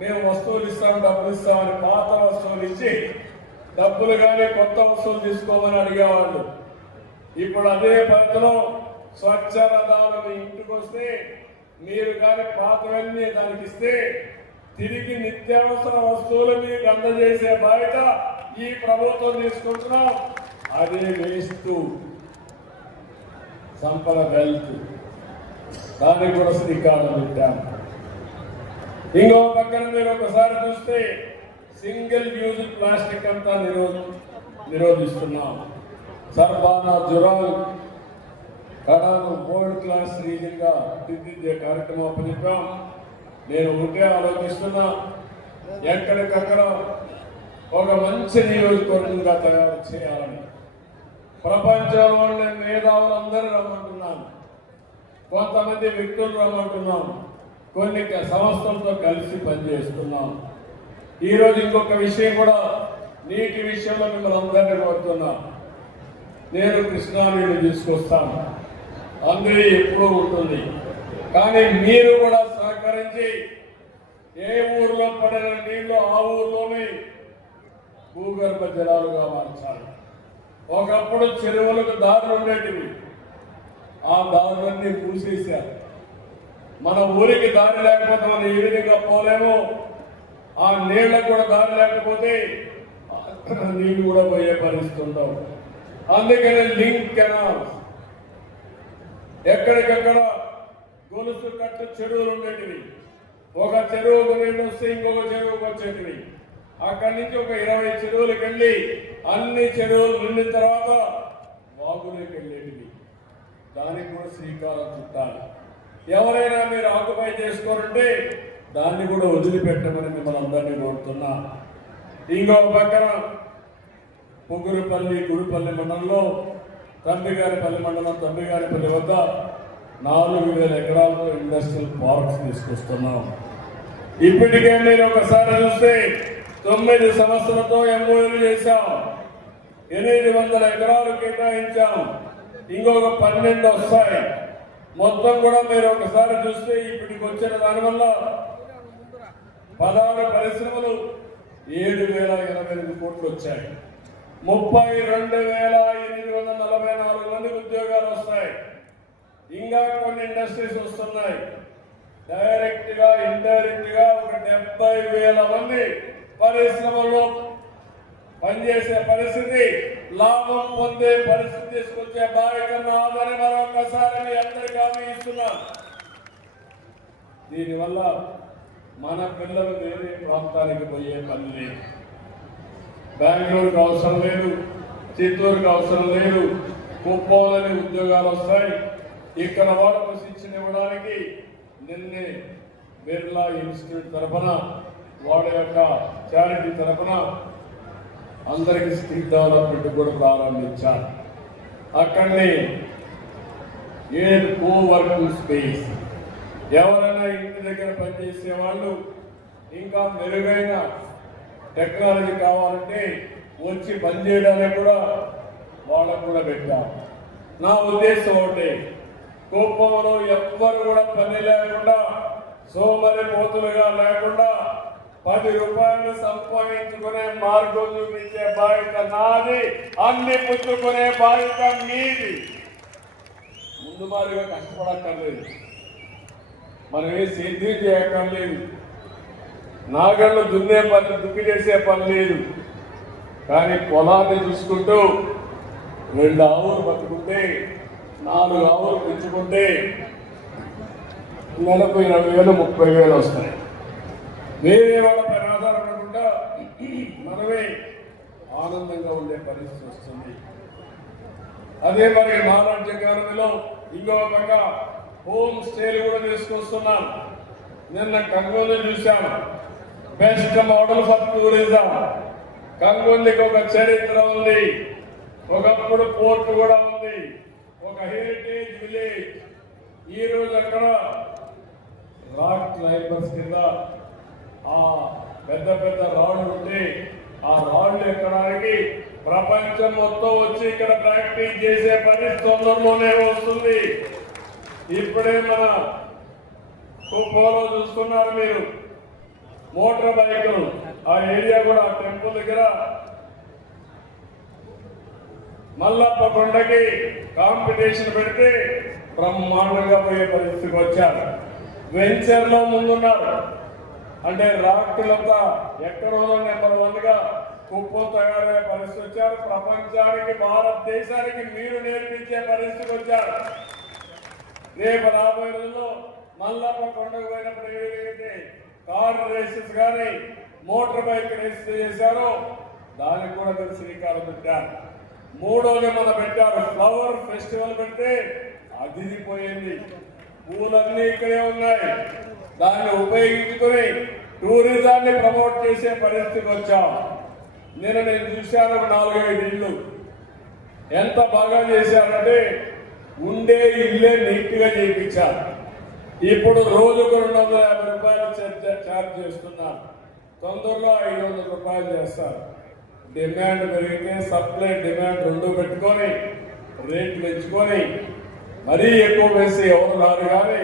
మేము వస్తువులు ఇస్తాం, డబ్బులు ఇస్తామని పాత వస్తువులు ఇచ్చి డబ్బులు కానీ కొత్త వస్తువులు తీసుకోమని అడిగేవాళ్ళు. ఇప్పుడు అదే పద్ధతిలో స్వచ్ఛ రథాలు మీ ఇంటికి వస్తే మీరు కానీ పాతవన్నీ దానికి ఇస్తే తిరిగి నిత్యావసర వస్తువులు మీకు అందజేసే బాధ్యత ఈ ప్రభుత్వం తీసుకుంటున్నాం. అదే వేస్తూ సంపద వెల్త్, దానికి కూడా శ్రీకారం పెట్టాను. ఇంకో పక్కన మీరు ఒకసారి చూస్తే సింగిల్ యూజ్ ప్లాస్టిక్ అంతా నిరోధిస్తున్నాం. సర్బానా జురాల్ కడాను వరల్డ్ క్లాస్ రీజన్ గా తీర్చిదిద్దే కార్యక్రమం అప్పచెప్పాం. నేను ఒకటే ఆలోచిస్తున్నా, ఎక్కడికక్కడ ఒక మంచి నియోజకవర్గంగా తయారు చేయాలని. ప్రపంచంలో మేధావులందరూ రమ్మంటున్నాను, కొంతమంది వ్యక్తులు రమ్మంటున్నాం, కొన్ని సంస్థలతో కలిసి పనిచేస్తున్నాం. ఈరోజు ఇంకొక విషయం కూడా, నీటి విషయంలో మిమ్మల్ని అందరినీ కోరుతున్నా. నేను కృష్ణా నీళ్లు తీసుకొస్తాను, అందరూ ఎప్పుడూ ఉంటుంది. కానీ మీరు కూడా సహకరించి ఏ ఊర్లో పడిన నీళ్లు ఆ ఊర్లోనే భూగర్భ జలాలుగా మార్చాలి. ఒకప్పుడు చెరువులకు దారులు ఉండేటివి, ఆ దారులన్నీ పూసేశారు. మన ఊరికి దారి లేకపోతే మనం ఏ విధంగా పోలేము. ఆ నీళ్లకు కూడా దారి లేకపోతే నీళ్లు కూడా పోయే పరిస్థితి ఉండవు. అందుకనే లింక్ కెనాల్, ఎక్కడికక్కడ గొలుసు కట్టు చెరువులు ఉండేటివి. ఒక చెరువుకు నీళ్ళు వస్తే ఇంకొక చెరువుకు వచ్చేటివి. అక్కడి నుంచి ఒక 20 చెరువులకు వెళ్ళి అన్ని చెరువులు నిండిన తర్వాత వాగులోకి వెళ్ళేటివి. దానికి కూడా శ్రీకారం చుట్టాలి. ఎవరైనా మీరు ఆక్యుపై చేసుకోరంటే దాన్ని కూడా వదిలిపెట్టమని మిమ్మల్ని అందరినీ కోరుతున్నా. ఇంకో పక్కన పొగురుపల్లి గుడిపల్లి మండలంలో తంబిగారిపల్లి మండలం తంబిగారిపల్లి వద్ద 4,000 ఎకరాలతో ఇండస్ట్రియల్ పార్క్స్ తీసుకొస్తున్నాం. ఇప్పటికే మీరు ఒకసారి చూస్తే 9 సంవత్సరాలతో ఎంఓయూలు చేశాం. 800 ఎకరాలు కేటాయించాం. ఇంకొక 12 వస్తాయి. మొత్తం కూడా మీరు ఒకసారి చూస్తే ఇప్పటికి వచ్చిన దానివల్ల 16 పరిశ్రమలు 7,088 కోట్లు వచ్చాయి. 32,844 మందికి ఉద్యోగాలు వస్తాయి. ఇంకా కొన్ని ఇండస్ట్రీస్ వస్తున్నాయి. డైరెక్ట్ గా ఇండైరెక్ట్ గా ఒక 70,000 మంది పరిశ్రమల్లో పనిచేసే పరిస్థితి, లాభం పొందే పరిస్థితి తీసుకొచ్చే బాధ్యత నాదని మరొకసారి మీ అందరికీ హామీ ఇస్తున్నాం. దీనివల్ల మన పిల్లలు వేరే ప్రాంతానికి పోయే పని లేదు. బెంగళూరుకు అవసరం లేదు, చిత్తూరుకు అవసరం లేదు. కుప్పంలోని ఉద్యోగాలు వస్తాయి. ఇక్కడ వాళ్ళకు శిక్షణ ఇవ్వడానికి నిన్నే బిర్లా ఇన్స్టిట్యూట్ తరఫున వాడి యొక్క చారిటీ తరఫున అందరికి స్కిల్ డెవలప్మెంట్ కూడా ప్రారంభించారు. అక్కడనే కో వర్కింగ్ స్పేస్, ఎవరైనా ఇంటి దగ్గర పనిచేసే వాళ్ళు ఇంకా మెరుగైన టెక్నాలజీ కావాలంటే వచ్చి పనిచేయడానికి కూడా వాళ్ళకు కూడా పెట్టారు. నా ఉద్దేశం ఒకటి, కుప్పంలో ఎవ్వరు కూడా పని లేకుండా సోమరి పోతులుగా లేకుండా 10 రూపాయలు సంపాదించుకునే మార్గం చూపించే బాధ్యత నాది, అన్ని పుచ్చుకునే బాధ్యత మీది. ముందు మారిగా కష్టపడక్కర్లేదు, మనం ఏ సేద్యం చేయక్కర్లేదు, నాగళ్ళు దున్నే పని దుక్కి చేసే పని లేదు. కానీ పొలాన్ని చూసుకుంటూ 2 ఆవులు పట్టుకుంటే 4 ఆవులు పెంచుకుంటే నెలకు 20,000 30,000 వస్తాయి. వేరే వాళ్ళపై ఆధారపడకుండా మనమే ఆనందంగా ఉండే పరిస్థితి వస్తుంది. అదే మరి నాలెడ్జ్ ఎకానమీలో ఇంకో పక్క హోమ్ స్టేలు కూడా తీసుకొస్తున్నాం. నిన్న కంగోలు చూశాను, బెస్ట్ మోడల్ ఫర్ టూరిజం. కంగోలికి ఒక చరిత్ర ఉంది, ఒకప్పుడు పోర్ట్ కూడా ఉంది, ఒక హెరిటేజ్ విలేజ్. ఈ రోజు అక్కడ రాక్ క్లైంబర్స్ కింద ఆ పెద్ద పెద్ద రాళ్ళు ఉంటే ఆ రాళ్ళు ఎక్కడానికి ప్రపంచం మొత్తం వచ్చి ఇక్కడ ప్రాక్టీస్ చేసే పరిస్థితి తొందరలోనే వస్తుంది. ఇప్పుడే మన కుప్పంలో చూస్తున్నారు మీరు మోటార్ బైకులు, ఆ ఏరియా కూడా టెంపుల్ దగ్గర మల్లప్ప కొండకి కాంపిటీషన్ పెడితే బ్రహ్మాండంగా పోయే పరిస్థితికి వచ్చారు. వెంచర్ లో ముందున్నారు. అంటే రాక్టులంతా ఎక్కడో నెంబర్ 1 గా కుప్పం తయారయ్యే పరిస్థితి వచ్చారు. ప్రపంచానికి భారతదేశానికి మీరు నేర్పించే పరిస్థితికి వచ్చారు. రేపు రాబోయే రోజుల్లో మల్లప్ప కొండకు పోయినప్పుడు ఏదైతే కార్ రేసెస్ కానీ మోటార్ బైక్ రేసెస్ చేశారో దానికి కూడా మీరు శ్రీకారం పెట్టారు. 3వది మన పెట్టారు, ఫ్లవర్ ఫెస్టివల్ పెడితే అదిరిపోయింది. పూలన్నీ ఇక్కడే ఉన్నాయి. దాన్ని ఉపయోగించుకుని టూరిజాన్ని ప్రమోట్ చేసే పరిస్థితికి వచ్చాం. నేను చూశాను 4-5 ఇళ్ళు ఎంత బాగా చేశారంటే ఉండే ఇల్లే నీట్ గా చేయించారు. ఇప్పుడు రోజుకు 250 రూపాయలు ఛార్జ్ చేస్తున్నారు. తొందరలో 500 రూపాయలు చేస్తారు. డిమాండ్ పెరిగితే సప్లై డిమాండ్ 2 పెట్టుకొని రేట్లు పెంచుకొని మరీ ఎక్కువ వేసి ఎవరు రారు. కానీ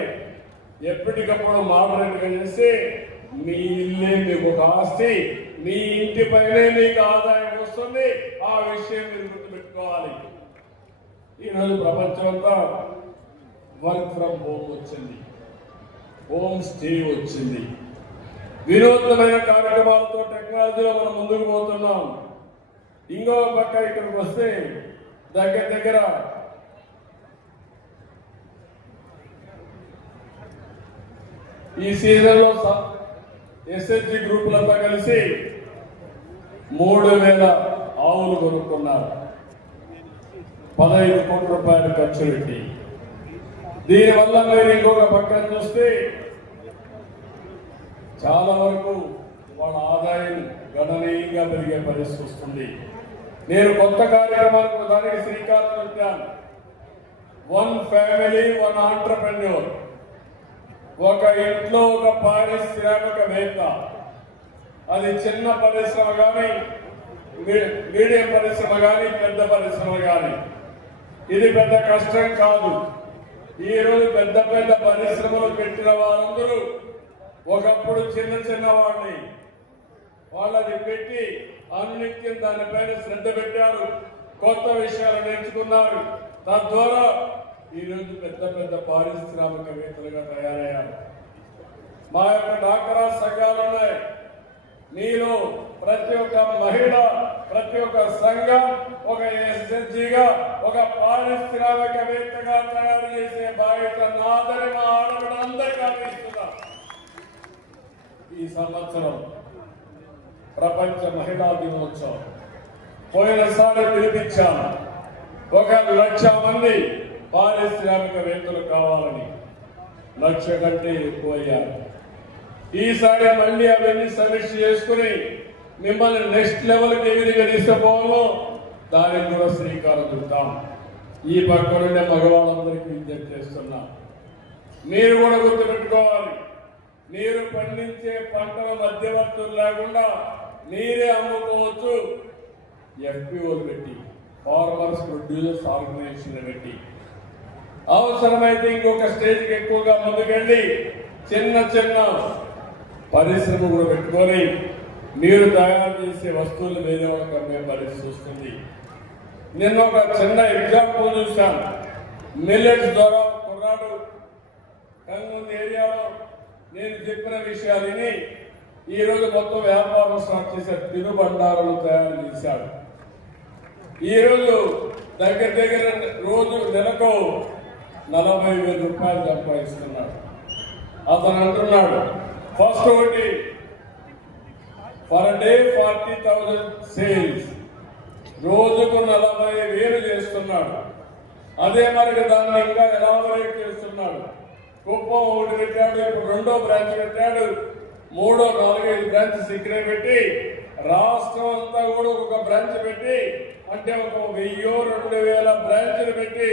ఎప్పటికప్పుడు మోడరేట్గా చేసి మీ ఇల్లే మీకు ఒక ఆస్తి, మీ ఇంటి పైనే మీకు ఆదాయం వస్తుంది. ఆ విషయం మీరు గుర్తుపెట్టుకోవాలి. ఈరోజు ప్రపంచం అంతా వర్క్ ఫ్రమ్ హోమ్ వచ్చింది. హోమ్ స్టే వచ్చింది. వినూత్నమైన కార్యక్రమాలతో టెక్నాలజీలో మనం ముందుకు పోతున్నాం. ఇంకో పక్క ఇక్కడికి వస్తే దగ్గర ఈ సీజన్లో ఎస్ఎస్జి గ్రూపులంతా కలిసి 3,000 ఆవులు కొనుక్కున్నారు. 15 కోట్ల రూపాయలు ఖర్చు పెట్టి. దీనివల్ల మీరు ఇంకొక పక్కన చూస్తే చాలా వరకు వాళ్ళ ఆదాయం గణనీయంగా పెరిగే పరిస్థితి వస్తుంది. నేను కొత్త కార్యక్రమాలకు దానికి శ్రీకారం చుట్టాను. 1 ఫ్యామిలీ 1 ఆంటర్‌ప్రెన్యూర్. ఒక ఇంట్లో ఒక పారిశ్రామికవేత్త. అది చిన్న పరిశ్రమ కానీ, మీడియం పరిశ్రమ కానీ, పెద్ద పరిశ్రమ కానీ. ఇది పెద్ద కష్టం కాదు. ఈ రోజు పెద్ద పెద్ద పరిశ్రమలు పెట్టిన వారందరూ ఒకప్పుడు చిన్న వాళ్ళని పెట్టి అనునిత్యం దానిపైన శ్రద్ధ పెట్టారు. కొత్త విషయాలు నేర్చుకున్నారు. తద్వారా ఈరోజు పెద్ద పారిశ్రామికవేత్తలుగా తయారయ్యారు. మా యొక్క డాక్రా సంఘాలు ఉన్నాయి. మీలో ప్రతి ఒక్క మహిళ, ప్రతి ఒక్క సంఘం ఒక ఎస్ఎస్జిగా, ఒక పారిశ్రామికవేత్తగా తయారు చేసే బాధ్యత నాదని మా ఆడబిడ్డలందరికీ అందిస్తున్నా. ఈ సంవత్సరం ప్రపంచ మహిళా దినోత్సవం పోయినసారి పిలిపించాను. 1,00,000 మంది పారిశ్రామికవేత్తలు కావాలని. 1,00,000 కంటే ఎక్కువయ్యారు. ఈసారి మళ్ళీ అవన్నీ సమీక్ష చేసుకుని మిమ్మల్ని నెక్స్ట్ లెవెల్కి ఏ విధంగా తీసుకుపోవాలో దానికి కూడా శ్రీకారం చుట్టాం. ఈ పక్క నుండి మగవాళ్ళందరికీ విజ్ఞప్తి చేస్తున్నా. మీరు కూడా గుర్తుపెట్టుకోవాలి. మీరు పండించే పంటల మధ్యవర్తులు లేకుండా మీరే అమ్ముకోవచ్చు. ఎఫ్పిఓలు పెట్టి, ఫార్మర్స్ ప్రొడ్యూసర్స్ ఆర్గనైజేషన్ పెట్టి, అవసరమైతే ఇంకొక స్టేజ్కి ఎక్కువగా ముందుకెళ్ళి చిన్న పరిశ్రమ కూడా పెట్టుకొని మీరు తయారు చేసే వస్తువులు వేరే వాళ్ళకి అమ్మే పరిస్థితి వస్తుంది. నిన్న ఒక చిన్న ఎగ్జాంపుల్ చూశాను. మిల్లెట్స్ ద్వారా కుర్రాడు కంగుంది ఏరియాలో నేను చెప్పిన విషయాలని ఈరోజు మొత్తం వ్యాపారం స్టార్ట్ చేశారు. తినుబండారాలు తయారు చేశాడు. ఈరోజు దగ్గర రోజు నెలకు 40,000 రూపాయలు సంపాదిస్తున్నాడు. అతను అంటున్నాడు, ఫస్ట్ ఒకటి పర్ డే 40,000 సేల్స్, రోజుకు 40,000 చేస్తున్నాడు. అదే మరి దాన్ని ఇంకా ఎలాబరేట్ చేస్తున్నాడు. కుప్పం ఒకటి పెట్టాడు, ఇప్పుడు 2వ బ్రాంచ్ పెట్టాడు, 3, 4, 5 బ్రాంచెస్ ఇక్కడే పెట్టి రాష్ట్రం అంతా కూడా ఒక బ్రాంచ్ పెట్టి, అంటే ఒక 1,000-2,000 బ్రాంచ్లు పెట్టి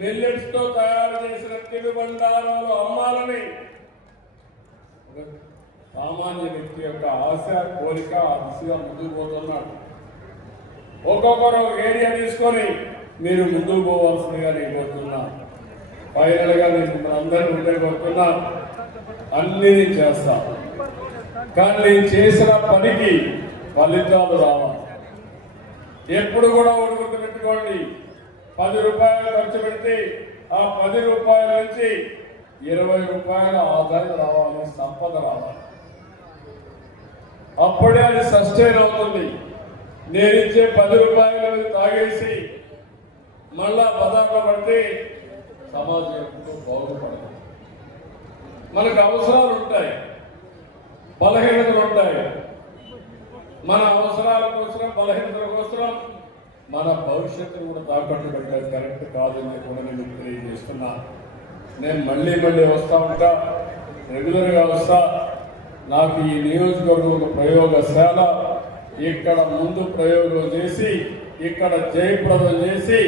మిల్లెట్స్ తో తయారు చేసిన తినుబండారాలు అమ్మాలని సామాన్య వ్యక్తి యొక్క ఆశ, కోరిక, ఆ దిశగా ముందుకు పోతున్నాడు. ఒక్కొక్కరు ఒక ఏరియా తీసుకొని మీరు ముందుకు పోవాల్సిందిగా నేను కోరుతున్నా. ఫైనల్ గా నేను అందరినీ ఉండే కోరుతున్నా. అన్ని నేను చేస్తా, కానీ నేను చేసిన పనికి ఫలితాలు రావాలి. ఎప్పుడు కూడా ఒకటి గుర్తుపెట్టుకోండి, 10 రూపాయలు ఖర్చు పెడితే ఆ 10 రూపాయల నుంచి 20 రూపాయల ఆదాయం రావాలి, సంపద రావాలి. అప్పుడే అది సస్టైన్ అవుతుంది. నేను ఇచ్చే 10 రూపాయలు తాగేసి మళ్ళా బజార్లో పడితే సమాజం ఎప్పుడు బాగుపడదు. మనకు అవసరాలు ఉంటాయి, బలహీనతలు ఉంటాయి. మన అవసరాల కోసం, బలహీనతల కోసం మన భవిష్యత్తును కూడా తాకట్టు పెట్టలేదు. కరెక్ట్ కాదని కూడా నేను తెలియజేస్తున్నా. నేను మళ్ళీ వస్తా ఉంటా, రెగ్యులర్గా వస్తా. నాకు ఈ నియోజకవర్గం ఒక ప్రయోగశాల. ఇక్కడ ముందు ప్రయోగం చేసి, ఇక్కడ జయప్రదం చేసి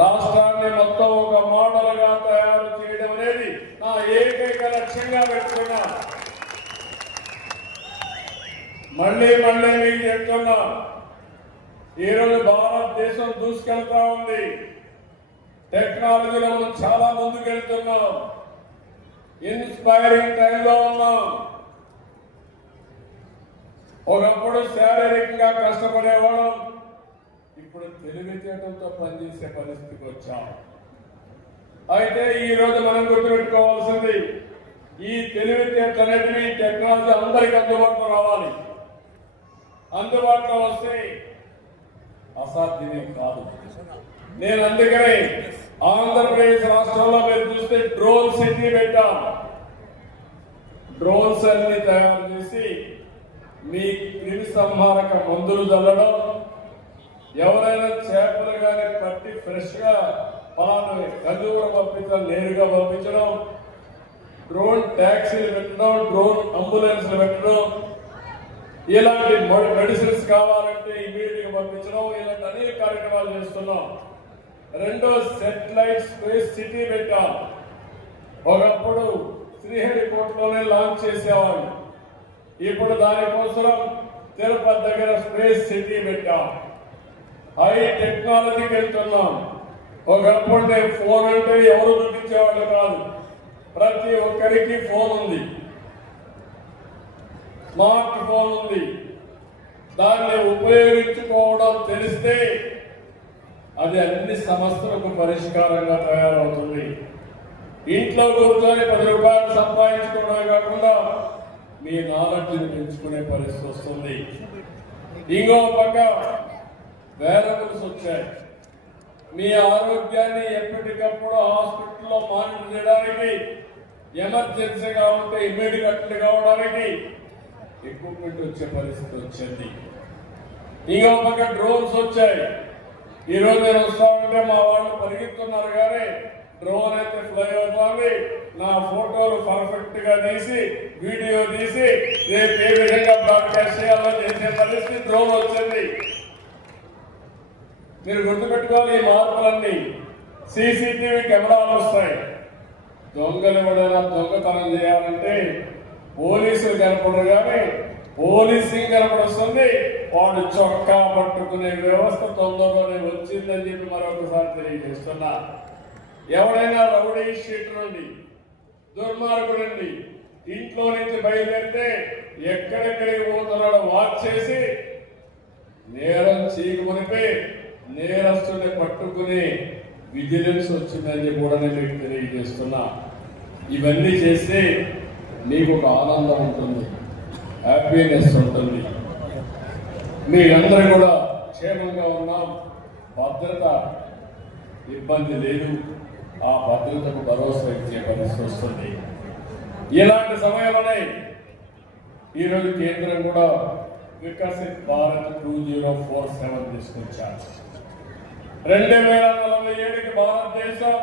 రాష్ట్రాన్ని మొత్తం ఒక మోడల్గా తయారు చేయడం అనేది నా ఏకైక లక్ష్యంగా పెట్టుకున్నా. మళ్ళీ మీకు చెప్తున్నా, ఈరోజు భారతదేశం దూసుకెళ్తా ఉంది. టెక్నాలజీలో మనం చాలా ముందుకెళ్తున్నాం. ఇన్స్పైరింగ్ టైంలో ఉన్నాం. ఒకప్పుడు శారీరకంగా కష్టపడేవాళ్ళం, ఇప్పుడు తెలివితేటలతో పనిచేసే పరిస్థితికి వచ్చాం. అయితే ఈ రోజు మనం గుర్తుపెట్టుకోవాల్సింది, ఈ తెలివితేటలనేవి టెక్నాలజీ అందరికీ అందుబాటులో రావాలి. అందుబాటులో వస్తే అసాధ్యమే కాదు. నేను అందుకనే ఆంధ్రప్రదేశ్ రాష్ట్రంలో మీరు చూస్తే డ్రోన్ సిటీ పెట్టాం. డ్రోన్స్ అన్ని తయారు చేసి మీ క్రిమి సంహారక మందులు చల్లడం, ఎవరైనా చేపలు కానీ పట్టి ఫ్రెష్ గా పలానా కందుకూర పంపించడం, నేరుగా పంపించడం, డ్రోన్ ట్యాక్సీలు పెట్టడం, డ్రోన్ అంబులెన్స్లు పెట్టడం, ఇలాంటి మెడిసిన్స్ కావాలంటే ఇమీడియట్ గా పంపించడం, ఇలాంటి అనేక కార్యక్రమాలు చేస్తున్నాం. రెండో సెటిలైట్ స్పేస్ సిటీ పెట్టాం. ఒకప్పుడు శ్రీహరికోటలోనే లాంచ్ చేసేవాళ్ళు, ఇప్పుడు దానికోసం తిరుపతి దగ్గర స్పేస్ సిటీ పెట్టాం. హై టెక్నాలజీకి వెళ్తున్నాం. ఒకప్పుడు ఫోన్ అంటే ఎవరు చూపించేవాళ్ళు కాదు, ప్రతి ఒక్కరికి ఫోన్ ఉంది, స్మార్ట్ ఫోన్ ఉంది. దాన్ని ఉపయోగించుకోవడం తెలిస్తే అది అన్ని సమస్యలకు పరిష్కారంగా తయారవుతుంది. ఇంట్లో కూర్చొని 10 రూపాయలు సంపాదించుకోవడమే కాకుండా మీ నాలెడ్జ్ని పెంచుకునే పరిస్థితి వస్తుంది. ఇంకో పక్క వేరబుల్స్ వచ్చాయి. మీ ఆరోగ్యాన్ని ఎప్పటికప్పుడు హాస్పిటల్లో మానిటర్ చేయడానికి, ఎమర్జెన్సీగా ఉంటే ఇమ్మీడియట్ కావడానికి ఎక్విప్మెంట్ వచ్చే పరిస్థితి వచ్చింది. ఇంకో పక్క డ్రోన్స్ వచ్చాయి. ఈరోజు నేను వస్తామంటే మా వాళ్ళు పరిగెత్తున్నారు, కానీ డ్రోన్ అయితే ఫ్లై అవుతుంది. నా ఫోటోలు పర్ఫెక్ట్ గా తీసి వీడియో తీసి రేపు ఏ విధంగా బ్రాడ్కాస్ట్ చేయాలో చేసే పరిస్థితి డ్రోన్ వచ్చింది. మీరు గుర్తుపెట్టుకోవాలి, ఈ మార్పులన్నీ సీసీటీవీ కెమెరాలు వస్తాయి. దొంగలు ఎవడైనా దొంగతనం చేయాలంటే పోలీసులు కనపడరు, కానీ పోలీసింగ్ కనపడొస్తుంది. వాడు చొక్కా పట్టుకునే వ్యవస్థ తొందరలోనే వచ్చిందని చెప్పి మరొకసారి తెలియజేస్తున్నా. ఎవడైనా రౌడీ షీట్ నుండి, దుర్మార్గుడండి ఇంట్లో నుంచి బయలుదేరితే ఎక్కడెక్కడికి పోతున్నాడో వాచ్ చేసి నేరం చీకుమనిపై నేరస్తుని పట్టుకుని విజిలెన్స్ వచ్చిందని చెప్పి కూడా నేను మీకు తెలియజేస్తున్నా. ఇవన్నీ చేస్తే మీకు ఒక ఆనందం ఉంటుంది, హ్యాపీనెస్ ఉంటుంది. మీరందరూ కూడా క్షేమంగా ఉన్నాం, భద్రత ఇబ్బంది లేదు, ఆ భద్రతకు భరోసా ఇచ్చే పరిస్థితి వస్తుంది. ఇలాంటి సమయంలోనే ఈరోజు కేంద్రం కూడా వికసిత్ భారత్ 2047 తీసుకొచ్చారు. 2047కి భారతదేశం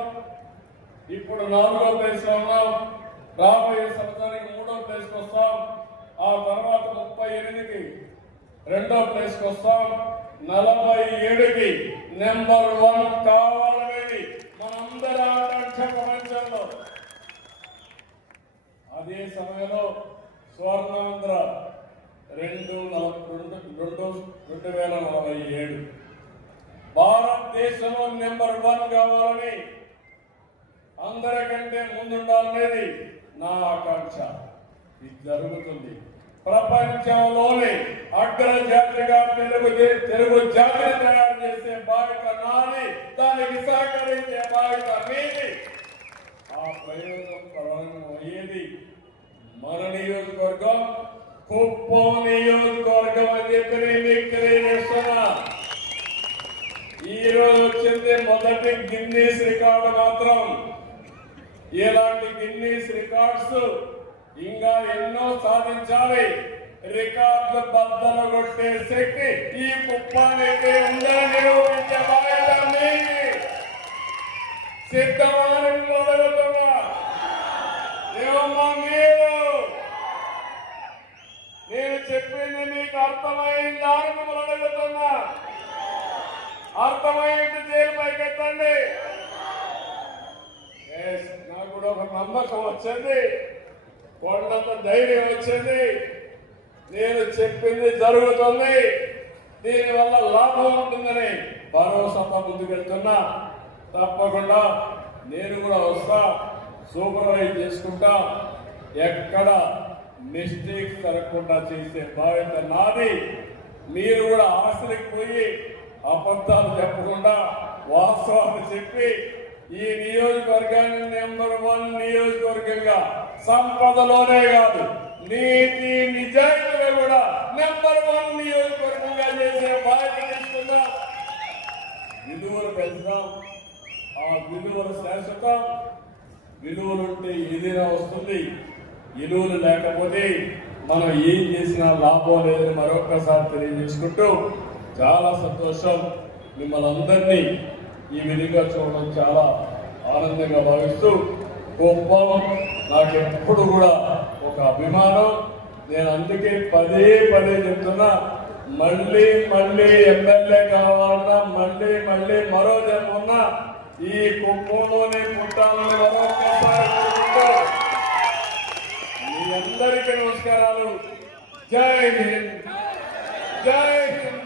ఇప్పుడు 4వ ప్లేస్లో ఉన్నాం. రాబోయే సంవత్సరానికి 3వ ప్లేస్కి వస్తాం. ఆ తర్వాత 38కి 2వ ప్లేస్కి వస్తాం. 47కి నెంబర్ 1 కావాలనేది మనందరి ఆకాంక్ష ప్రపంచంలో. అదే సమయంలో స్వర్ణాంధ్ర 2047 భారతదేశంలో నెంబర్ 1 కావాలని, అందరికంటే ముందుండాలనేది నా ఆకాంక్ష. ఇది జరుగుతుంది. ప్రపంచంలోనే అగ్రజాతిగా తెలుగు జాతిని తయారు చేసే బాధ్యత నాది, దానికి సహకరించే బాధ్యత మీది. ఆ ప్రయోగం ప్రారంభమయ్యేది మన నియోజకవర్గం, కుప్పం నియోజకవర్గం అని చెప్పి మీకు తెలియజేస్తున్నా. ఈ రోజు వచ్చింది మొదటి గిన్నీస్ రికార్డు మాత్రం. ఇలాంటి గిన్నీస్ రికార్డ్స్ ఇంకా ఎన్నో సాధించాలి. రికార్డులు బద్దలు కొట్టే శక్తి ఈ కుప్పానికి ఉందని నిరూపించే బాధ్యత మీది. సిద్ధమని మొదలుతున్నా. ఏమమ్మా మీరు, నేను చెప్పింది మీకు అర్థమైందా అని మిమ్మల్ని అడుగుతున్నా. అర్థమైంది జైలు పైకెత్తండి. నాకు కూడా ఒక నమ్మకం వచ్చింది, కొండంత ధైర్యం వచ్చింది. నేను చెప్పింది జరుగుతుంది, దీనివల్ల లాభం ఉంటుందని భరోసాతో ముందుకెళ్తున్నా. తప్పకుండా నేను కూడా వస్తా, సూపర్వైజ్ చేసుకుంటా. ఎక్కడ మిస్టేక్స్ జరగకుండా చేసే బాధ్యత నాది. మీరు కూడా ఆశలకు పోయి అబద్ధాలు చెప్పకుండా వాస్తవాలు చెప్పి ఈ నియోజకవర్గాన్ని నెంబర్ 1 నియోజకవర్గంగా సంపదలోనే కాదు నీతి నిజాయితీగా కూడా నెంబర్ 1 నియోజకవర్గంగా చేసే బాధ్యత తీసుకుందాం. విలువలు పెంచుదాం. ఆ విలువలు శాశ్వతం. విలువలుంటే ఏదైనా వస్తుంది. విలువలు లేకపోతే మనం ఏం చేసినా లాభం లేదని మరొకసారి తెలియజేసుకుంటూ చాలా సంతోషం. మిమ్మల్ని అందరినీ ఈ విధిగా చూడడం చాలా ఆనందంగా భావిస్తూ కుప్పం నాకు ఎప్పుడు కూడా ఒక అభిమానం. నేను అందుకే పదే చెప్తున్నా, మళ్ళీ ఎమ్మెల్యే కావాలన్నా మళ్ళీ మరో జన్మ ఉన్నా ఈ కుప్పంలోనే పుట్టాలని మరొకసారి కోరుకుంటూ మీ అందరికీ నమస్కారాలు. జై హింద్, జై హింద్,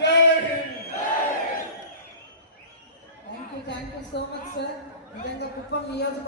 జై Hind. Thank you so much sir. నిజంగా కుప్పం నియోజకవర్గం